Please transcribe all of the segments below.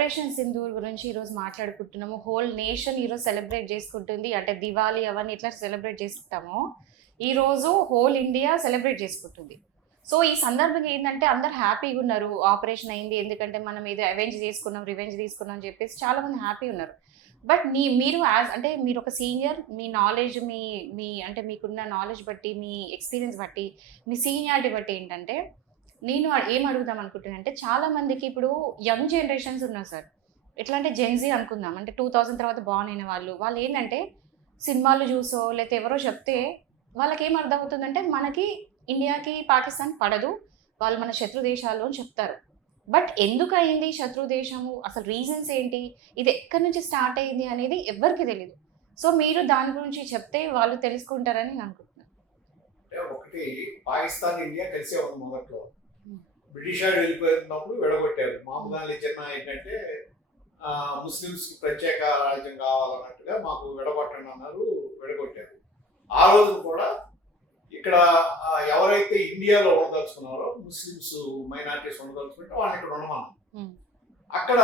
Operation Sindoor గురించి ఈరోజు మాట్లాడుకుంటున్నాము. Whole nation ఈరోజు సెలబ్రేట్ చేసుకుంటుంది. అంటే దివాళీ అవన్నీ ఎట్లా సెలబ్రేట్ చేసుకుంటామో ఈరోజు హోల్ ఇండియా సెలబ్రేట్ చేసుకుంటుంది. సో ఈ సందర్భంగా ఏంటంటే అందరు హ్యాపీగా ఉన్నారు. ఆపరేషన్ అయింది, ఎందుకంటే మనం ఏదో అవెంజ్ చేసుకున్నాం, రివెంజ్ తీసుకున్నాం అని చెప్పేసి చాలా మంది హ్యాపీ ఉన్నారు. బట్ మీరు అంటే మీరు ఒక సీనియర్, మీ నాలెడ్జ్ మీ మీ అంటే మీకున్న నాలెడ్జ్ బట్టి, మీ ఎక్స్పీరియన్స్ బట్టి, మీ సీనియారిటీ బట్టి ఏంటంటే నేను ఏం అడుగుదాం అనుకుంటున్నానంటే, చాలా మందికి ఇప్పుడు యంగ్ జనరేషన్స్ ఉన్నారు సార్. ఎట్లా అంటే జెన్జీ అనుకుందాం, అంటే 2000 తర్వాత బార్న్ అయిన వాళ్ళు ఏంటంటే సినిమాలు చూసో లేకపోతే ఎవరో చెప్తే వాళ్ళకి ఏం అర్థమవుతుందంటే మనకి ఇండియాకి పాకిస్తాన్ పడదు, వాళ్ళు మన శత్రు దేశాలు అని చెప్తారు. బట్ ఎందుకు అయింది శత్రు దేశము, అసలు రీజన్స్ ఏంటి, ఇది ఎక్కడి నుంచి స్టార్ట్ అయింది అనేది ఎవరికి తెలియదు. సో మీరు దాని గురించి చెప్తే వాళ్ళు తెలుసుకుంటారని నేను అనుకుంటున్నాను. ఒకటి, పాకిస్తాన్ ఇండియా కలిసే ఉంది మొదట్లో. బ్రిటిష్ వాడు వెళ్ళిపోయినప్పుడు విడగొట్టారు. మామూలు చిన్న ఏంటంటే ముస్లిమ్స్ ప్రత్యేక రాజ్యం కావాలన్నట్టుగా మాకు విడగొట్టండి అన్నారు, విడగొట్టారు. ఆ రోజు కూడా ఇక్కడ ఎవరైతే ఇండియాలో ఉండదలుచుకున్నారో ముస్లిమ్స్ మైనారిటీస్ ఉండదలుచుకుంటే వాళ్ళని ఇక్కడ ఉండమన్నారు. అక్కడ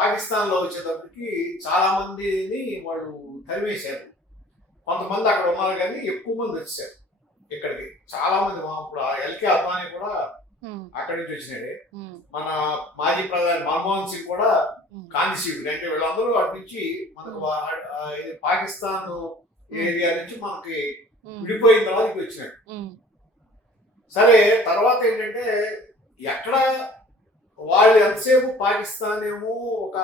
పాకిస్తాన్లో వచ్చేటప్పటికి చాలా మందిని వాళ్ళు తరిమేశారు. కొంతమంది అక్కడ ఉన్నారు కానీ ఎక్కువ మంది వచ్చారు ఇక్కడికి. చాలా మంది ఇప్పుడు ఎల్కే అద్వానీ కూడా అక్కడి నుంచి వచ్చినాడే. మన మాజీ ప్రధాని మన్మోహన్ సింగ్ కూడా కాంతిశీవుడు. అంటే వీళ్ళందరూ అటు నుంచి మనకు పాకిస్తాన్ ఏరియా నుంచి మనకి విడిపోయిన తర్వాత ఇక్కడ వచ్చినాడు. సరే, తర్వాత ఏంటంటే ఎక్కడ వాళ్ళు ఎంతసేపు పాకిస్తాన్ ఏమో ఒక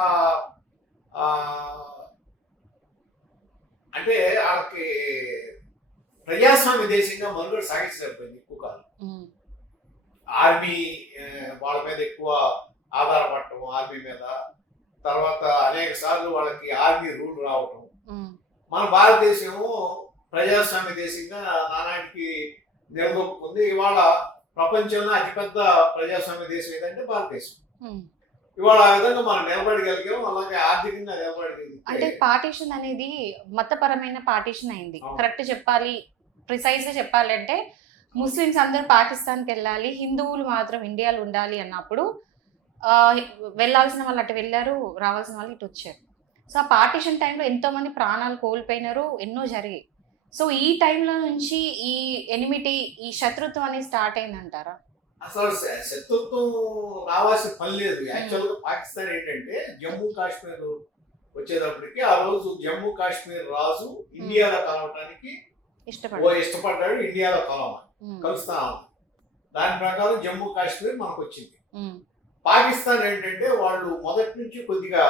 అంటే వాళ్ళకి ప్రజాస్వామ్య దేశంగా మనుగడ సాగించలేకపోయింది ఎక్కువ కాలం. ఆర్మీ వాళ్ళ మీద ఎక్కువ ఆధారపడటం, ఆర్మీ మీద. తర్వాత అనేక సార్లు వాళ్ళకి ఆర్మీ రూల్ రావటం. మన భారతదేశము ప్రజాస్వామ్య దేశంగా నానాటికి నిలదొక్కుంది. ఇవాళ ప్రపంచంలో అతిపెద్ద ప్రజాస్వామ్య దేశం ఏదంటే భారతదేశం. ఇవాళ ఆ విధంగా మనం నిలబడగలిగాం, అలాగే ఆర్థికంగా నిలబడగలిగాం. అంటే పార్టీషన్ అనేది మతపరమైన పార్టీషన్ అయింది. కరెక్ట్ చెప్పాలి, ప్రిసైజ్ గా చెప్పాలంటే ముస్లిమ్స్ అందరూ పాకిస్తాన్కి వెళ్ళాలి, హిందువులు మాత్రం ఇండియాలో ఉండాలి అన్నప్పుడు వెళ్ళాల్సిన వాళ్ళు అటు వెళ్ళారు, రావాల్సిన వాళ్ళు ఇటు వచ్చారు. సో ఆ పార్టీషన్ టైంలో ఎంతో మంది ప్రాణాలు కోల్పోయినారు, ఎన్నో జరిగాయి. సో ఈ టైంలో నుంచి ఈ ఎనిమిటీ, ఈ శత్రుత్వం అనేది స్టార్ట్ అయిందంటారా? అసలు శత్రుత్వం రావాల్సిన పని లేదు. యాక్చువల్గా పాకిస్తాన్ ఏంటంటే జమ్మూ కాశ్మీర్ వచ్చేటప్పటికి ఆ రోజు జమ్మూ కాశ్మీర్ రాజు ఇండియాలో కలవటానికి ఇష్టపడ్డాడు. ఇండియాలో కలుస్తాను. దాని ప్రకారం జమ్మూ కాశ్మీర్ మనకు వచ్చింది. పాకిస్తాన్ ఏంటంటే వాళ్ళు మొదటి నుంచి కొద్దిగా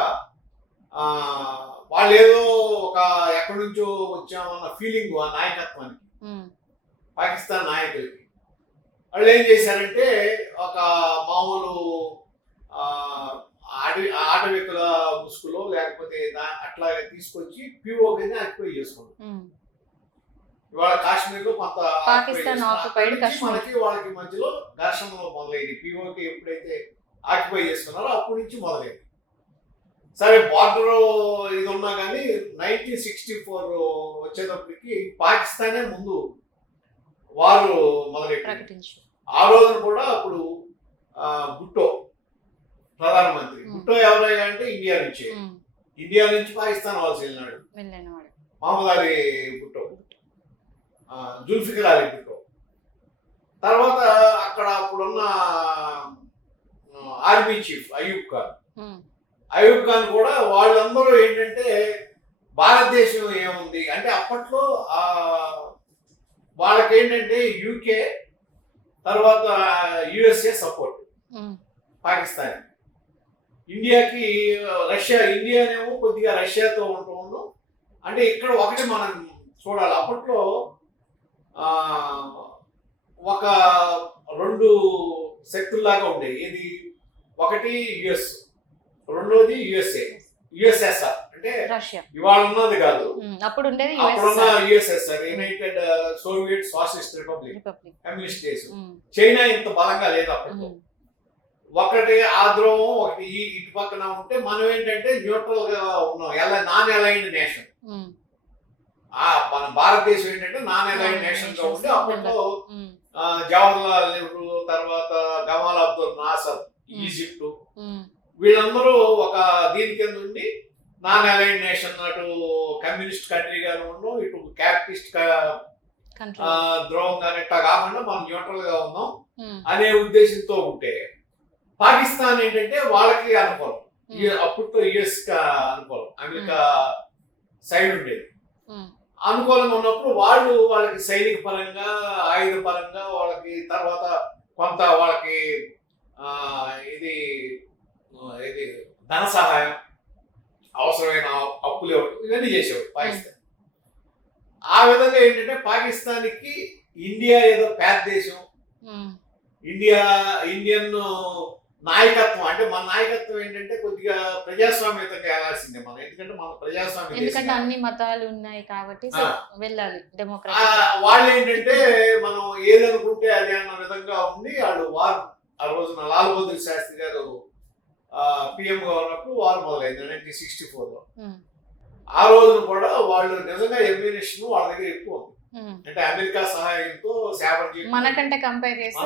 వాళ్ళు ఏదో ఒక ఎక్కడి నుంచో వచ్చామన్న ఫీలింగ్ ఆ నాయకత్వానికి, పాకిస్తాన్ నాయకులకి. వాళ్ళు ఏం చేశారంటే ఒక మామూలు ఆటవికుల ముసుగులో లేకపోతే అట్లా తీసుకొచ్చి పిఓకేని ఆక్యుపై చేసుకున్నారు. ఇవాళ కాశ్మీర్ లో కొంత మనకి వాళ్ళకి మధ్యలో ఘర్షణలో మొదలైంది. పిఓకే ఎప్పుడైతే ఆక్యుపై చేసుకున్నారో అప్పటి నుంచి మొదలైంది. సరే, బార్డర్ ఇది ఉన్నా కానీ 1964 వచ్చేటప్పటికి పాకిస్తానే ముందు వారు మొదలెట్టింది. ఆ రోజున కూడా అప్పుడు భుట్టో ప్రధానమంత్రి. భుట్టో ఎవరైనా అంటే ఇండియా నుంచి పాకిస్తాన్ వలస వెళ్ళినాడు. మహమ్మద్ అలీ భుట్టో, జుల్ఫికర్ అలీ భుట్టో. తర్వాత అక్కడ అప్పుడున్న ఆర్మీ చీఫ్ అయూబ్ ఖాన్ కూడా వాళ్ళందరూ ఏంటంటే భారతదేశం ఏముంది అంటే అప్పట్లో వాళ్ళకేంటంటే యూకే తర్వాత యుఎస్ఏ సపోర్ట్ పాకిస్తాన్. ఇండియాకి ఇండియానేమో కొద్దిగా రష్యాతో ఉంటూ అంటే ఇక్కడ ఒకటి మనం చూడాలి. అప్పట్లో ఒక రెండు శక్తుల్లాగా ఉండేవి. ఇది ఒకటి యుఎస్, రెండోది యుఎస్ఎస్ఆర్. అంటే ఇవాళ ఉన్నది కాదు, అప్పుడున్న USSR, United Soviet socialist republic, communist దేశం. చైనా ఇంత బలంగా లేదు అప్పట్లో. ఒకటి ఆ ధ్రువం, ఒకటి ఇటు పక్కన ఉంటే మనం ఏంటంటే న్యూట్రల్ గా ఉన్నాం, నాన్ అలైన్డ్ నేషన్. మన భారతదేశం ఏంటంటే నాన్ అలైన్డ్ నేషన్ గా ఉంటే అప్పట్లో జవహర్లాల్ నెహ్రూ, తర్వాత గమాల్ అబ్దుల్ నాసర్ ఈజిప్ట్, వీళ్ళందరూ ఒక దీని కింద ఉండి నాన్ అలైన్ నేషన్, అటు కమ్యూనిస్ట్ కంట్రీగాను ఉన్నాం, ఇటు క్యాపిటలిస్ట్ ద్రోహంగానే ఇట్లా కాకుండా మనం న్యూట్రల్ గా ఉన్నాం అనే ఉద్దేశంతో ఉంటే, పాకిస్తాన్ ఏంటంటే వాళ్ళకి అనుకూలం, అప్పట్లో యుఎస్ అనుకూలం, అమెరికా సైడ్ ఉండేది. అనుకూలంగా ఉన్నప్పుడు వాళ్ళకి సైనిక పరంగా, ఆయుధ పరంగా వాళ్ళకి, తర్వాత కొంత వాళ్ళకి ఇది ఇది ధన సహాయం, అవసరమైన అప్పులు ఇవ్వడం, ఇవన్నీ చేసేవాడు పాకిస్తాన్. ఆ విధంగా ఏంటంటే పాకిస్తాన్కి ఇండియా ఏదో పేద దేశం, ఇండియన్ నాయకత్వం అంటే, మన నాయకత్వం ఏంటంటే కొద్దిగా ప్రజాస్వామ్యతంగా వెళ్ళాల్సిందే మనం, ఎందుకంటే మన ప్రజాస్వామ్యం, ఎందుకంటే అన్ని మతాలు ఉన్నాయి కాబట్టి వెళ్ళాలి డెమోక్రసీ. వాళ్ళు ఏంటంటే మనం ఏదనుకుంటే అది అన్న విధంగా ఉంది. వారు ఆ రోజున లాల్ బహదూర్ శాస్త్రి గారు పిఎం గా ఉన్నప్పుడు వారు మొదలైంది 1964లో. ఆ రోజున కూడా వాళ్ళు నిజంగా ఎమ్యూనిషన్ వాళ్ళ దగ్గర ఎక్కువ ఉంది. అంటే అమెరికా సహాయంతో మనకంటే కంపేర్ చేస్తే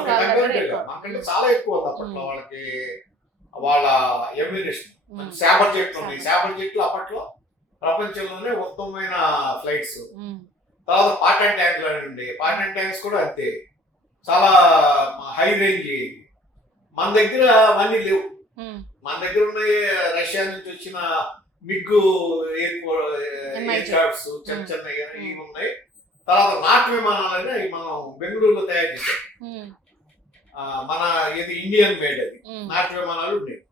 మనకంటే చాలా ఎక్కువ ఉంది అప్పట్లో వాళ్ళకి. వాళ్ళ ఎమ్యూనిషన్ శాబర్ జెట్లు ఉన్నాయి. శాబర్ జెట్లు అప్పట్లో ప్రపంచంలోనే ఉత్తమమైన ఫ్లైట్స్. తర్వాత పాటన్ ట్యాంకులు అని ఉండే, పాటన్ ట్యాంక్స్ కూడా అంతే, చాలా హై రేంజ్. మన దగ్గర అవన్నీ లేవు. మన దగ్గర ఉన్నాయి రష్యా నుంచి వచ్చిన మిగ్గు ఎయిర్క్రాఫ్ట్స్, చిన్న చిన్న ఇవి ఉన్నాయి. తర్వాత నాటు విమానాలు అవి మనం బెంగళూరులో తయారు చేసాం. మన ఇది ఇండియన్ మేడ్, అది నాటు విమానాలు ఉండేవి.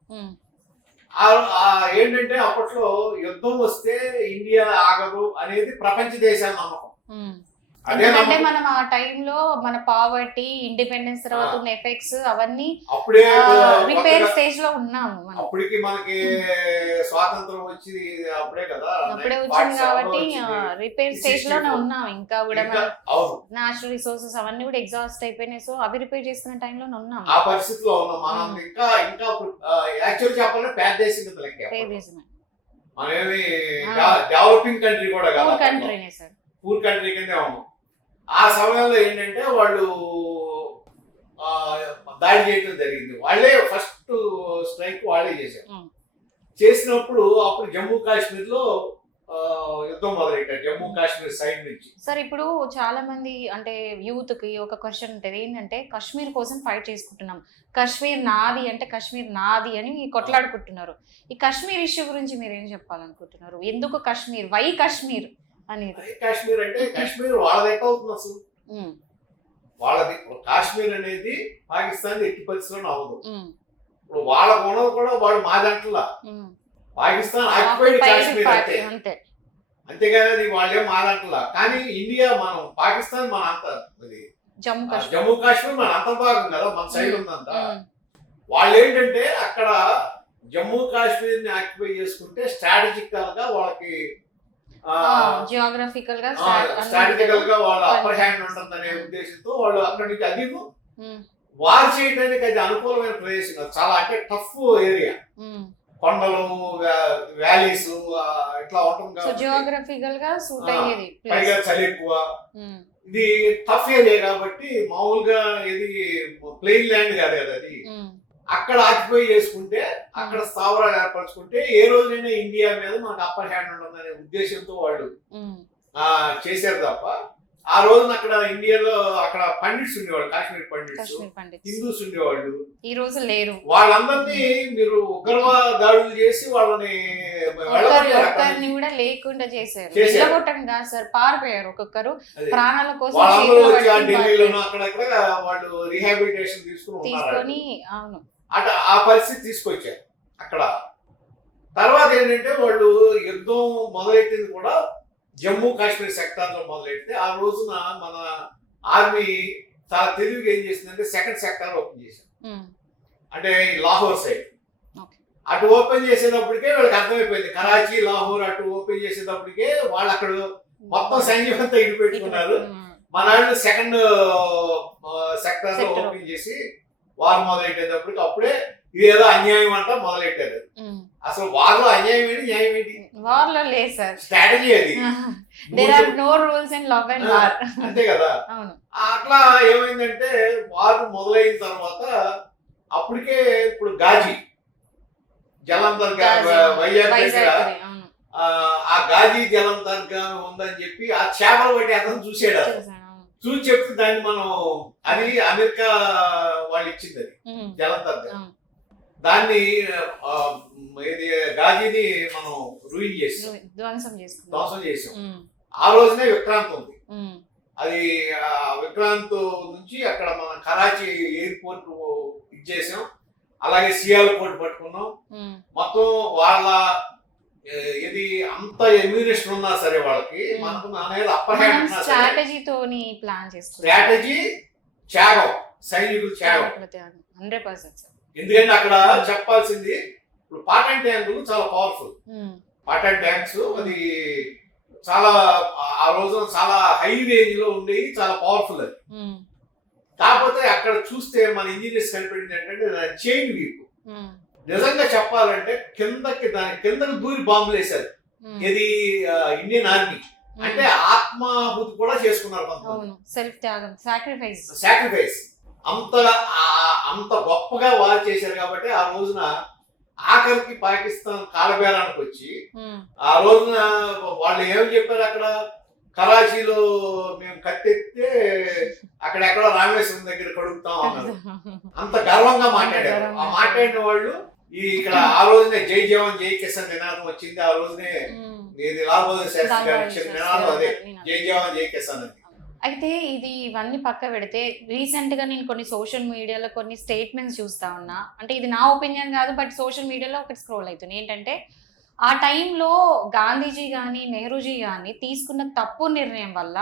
ఏంటంటే అప్పట్లో యుద్ధం వస్తే ఇండియా ఆగదు అనేది ప్రపంచ దేశాల నమ్మకం. ఎందుకంటే మనం ఆ టైంలో మన పావర్టీ, ఇండిపెండెన్స్ తర్వాత ఉన్న ఎఫెక్ట్స్ అవన్నీ అప్పుడే రిపేర్ స్టేజ్ లో ఉన్నాము. అప్పటికి మనకి స్వాతంత్రం వచ్చి అప్పుడే కదా, అప్పుడే వచ్చింది కాబట్టి రిపేర్ స్టేజ్ లోనే ఉన్నాం. ఇంకా కూడా నేచురల్ రిసోర్సెస్ అవన్నీ కూడా ఎగ్జాస్ట్ అయిపోయినాయి. సో అవి రిపేర్ చేసుకునే టైంలో ఉన్నాం, ఆ పరిస్థితిలో ఉన్నాం మనం. ఇంకా యాక్చువల్ చెప్పాలంటే పేద దేశం కింద లెక్క. మనమేమి డెవలపింగ్ కంట్రీ కూడా కదా, కంట్రీనే సార్, పూర్ కంట్రీ కిందే ఉన్నాం. ఆ సమయంలో ఏంటంటే వాళ్ళు దాడి చేయడం జరిగింది. వాళ్ళే ఫస్ట్ స్ట్రైక్ వాళ్ళే చేశారు. చేసినప్పుడు అప్పుడు జమ్మూ కాశ్మీర్ లో యుద్ధం మొదలెట్టారు, జమ్మూ కాశ్మీర్ సైడ్ నుంచి. సార్ ఇప్పుడు చాలా మంది అంటే యూత్ కి ఒక క్వశ్చన్ ఉంటుంది, ఏంటంటే కాశ్మీర్ కోసం ఫైట్ చేసుకుంటున్నాం, కాశ్మీర్ నాది అంటే కాశ్మీర్ నాది అని కొట్లాడుకుంటున్నారు. ఈ కాశ్మీర్ ఇష్యూ గురించి మీరు ఏం చెప్పాలనుకుంటున్నారు? ఎందుకు కాశ్మీర్, వై కాశ్మీర్ అనేది? కాశ్మీర్ అంటే కాశ్మీర్ వాళ్ళది ఎట్ అవుతుంది అసలు, వాళ్ళది. కాశ్మీర్ అనేది పాకిస్తాన్ ఎట్టి పరిస్థితుల్లో అవ్వదు. ఇప్పుడు వాళ్ళ ఉన్నది కూడా వాళ్ళు మా దాంట్లో పాకిస్తాన్ ఆక్యుపైడ్ కాశ్మీర్ అంతే, అంతేగాని అది వాళ్ళే మా దాంట్లో. కానీ ఇండియా మనం, పాకిస్తాన్ మన అంత, జమ్మూ కాశ్మీర్ మన అంతర్భాగం కదా, మన సైడ్ ఉందంతా. వాళ్ళు ఏంటంటే అక్కడ జమ్మూ కాశ్మీర్ ని ఆక్యుపై చేసుకుంటే స్ట్రాటజికల్ గా వాళ్ళకి, జియోగ్రఫికల్ గా స్ట్రాటజికల్ గా వాళ్ళ అప్పర్ హ్యాండ్ ఉంటుందనే ఉద్దేశంతో వాళ్ళు అక్కడి నుంచి అది వార్ చేయడానికి అది అనుకూలమైన ప్రదేశం. చాలా అంటే టఫ్ ఏరియా, కొండలు, వ్యాలీస్ ఇట్లా ఉంటుంది, జియోగ్రఫికల్ గా సూట్ అయ్యేది. పైగా చలి ఎక్కువ, ఇది టఫ్ ఏరియా కాబట్టి మామూలుగా ఇది ప్లెయిన్ ల్యాండ్ కాదు కదా అది. అక్కడ ఆక్యుపై చేసుకుంటే, అక్కడ స్థావరాలు ఏర్పరచుకుంటే ఏ రోజైనా ఇండియా మీద మనకు అప్పర్ హ్యాండ్ ఉంటుందనే ఉద్దేశంతో వాళ్ళు చేశారు తప్ప, ఆ రోజున అక్కడ ఇండియాలో అక్కడ పండిట్స్ ఉండేవాళ్ళు, కాశ్మీర్ పండిట్స్, హిందూస్ ఉండేవాళ్ళు. ఈ రోజు లేరు. వాళ్ళందరినీ మీరు ఉగ్రవాద దాడులు చేసి వాళ్ళని కూడా లేకుండా చేశారు. వెళ్ళగొట్టడం కాదు సార్, పారిపోయారు ఒక్కొక్కరు ప్రాణాల కోసం. ఢిల్లీలోనూ అక్కడక్కడ వాళ్ళు రీహాబిలిటేషన్ తీసుకొని, అవును, అట ఆ పరిస్థితి తీసుకొచ్చారు అక్కడ. తర్వాత ఏంటంటే వాళ్ళు యుద్ధం మొదలెట్టింది కూడా జమ్మూ కాశ్మీర్ సెక్టార్ లో మొదలెడితే, ఆ రోజున మన ఆర్మీ చాలా తెలివిగా ఏం చేసిందంటే సెకండ్ సెక్టార్ ఓపెన్ చేశారు. అంటే లాహోర్ సైడ్ అటు ఓపెన్ చేసేటప్పటికే వాళ్ళకి అర్థమైపోయింది, కరాచీ, లాహోర్ అటు ఓపెన్ చేసేటప్పటికే వాళ్ళు అక్కడ మొత్తం సైన్యం అంతా ఇటు పెట్టుకున్నారు. మన వాళ్ళు సెకండ్ సెక్టార్ లో ఓపెన్ చేసి వారు మొదలెట్టేటప్పటికి అప్పుడే ఇదేదో అన్యాయం అంట మొదలెట్టారు. అసలు వారిలో అన్యాయం ఏంటి, న్యాయం ఏంటి? వార్లో లేదు సార్, స్ట్రాటజీ అది. There are no rules in love and war. అంతే కదా. అట్లా ఏమైందంటే వార్ మొదలైన తర్వాత అప్పటికే ఇప్పుడు జలంధర్ వైజాగ్ దగ్గర ఆ గాజీ జలంధర్ ఉందని చెప్పి ఆ చేపలు బట్టి అతను చూసాడు. చూసి చెప్తే దాన్ని మనం అది అమెరికా వాళ్ళు ఇచ్చింది, అది జలంధర్ దాన్ని ఇది గాజీని మనం రూయిన్ చేసాం, ధ్వంసం చేసాం. ఆ రోజునే విక్రాంత్ ఉంది. అది విక్రాంత్ నుంచి అక్కడ మనం కరాచీ ఎయిర్పోర్ట్ ఇచ్చేసాం, అలాగే సియాల్కోట్ పట్టుకున్నాం. మొత్తం వాళ్ళ ఇది అంత ఎమ్యూనిషన్ ఉన్నా సరే వాళ్ళకి మనకు అప్పర్ హ్యాండ్ స్ట్రాటజీ త్యాగం, సైనికులు త్యాగం. 100%. ఎందుకంటే అక్కడ చెప్పాల్సింది ఇప్పుడు పాటన్ ట్యాంకులు చాలా పవర్ఫుల్. పాటన్ ట్యాంక్స్ అది చాలా ఆ రోజున చాలా హై రేంజ్ లో ఉండేవి, చాలా పవర్ఫుల్ అది. కాకపోతే అక్కడ చూస్తే మన ఇంజనీర్స్ కనిపెట్టింది ఏంటంటే చైన్ వీక్. నిజంగా చెప్పాలంటే దాని కిందకి దూరి బాంబులు వేశారు. ఇది ఇండియన్ ఆర్మీ అంటే ఆత్మాహుతి కూడా చేసుకున్నారు కొంతమంది. సెల్ఫ్ త్యాగం, సాక్రిఫైస్ అంత గొప్పగా వారు చేశారు. కాబట్టి ఆ రోజున ఆఖరికి పాకిస్తాన్ కాలబేరానికి వచ్చి ఆ రోజున వాళ్ళు ఏం చెప్పారు, అక్కడ కరాచీలో మేము కట్టెత్తే అక్కడెక్కడో రామేశ్వరం దగ్గర కడుగుతాం అన్నారు. అంత గర్వంగా మాట్లాడారు. ఆ మాట్లాడిన వాళ్ళు ఇక్కడ ఆ రోజునే జై జవాన్ జై కిసాన్ నినాదం వచ్చింది. ఆ రోజునే ఇది లాల్ బహదూర్ శాస్త్రి గారు ఇచ్చిన నినాదం అదే, జై జవాన్ జై కిసాన్ అని. అయితే ఇవన్నీ పక్క పెడితే రీసెంట్ గా నేను కొన్ని సోషల్ మీడియాలో కొన్ని స్టేట్మెంట్స్ చూస్తా ఉన్నా. అంటే ఇది నా ఒపీనియన్ కాదు, బట్ సోషల్ మీడియాలో ఒకటి స్క్రోల్ అవుతుంది. ఏంటంటే ఆ టైంలో గాంధీజీ కానీ నెహ్రూజీ కానీ తీసుకున్న తప్పు నిర్ణయం వల్ల,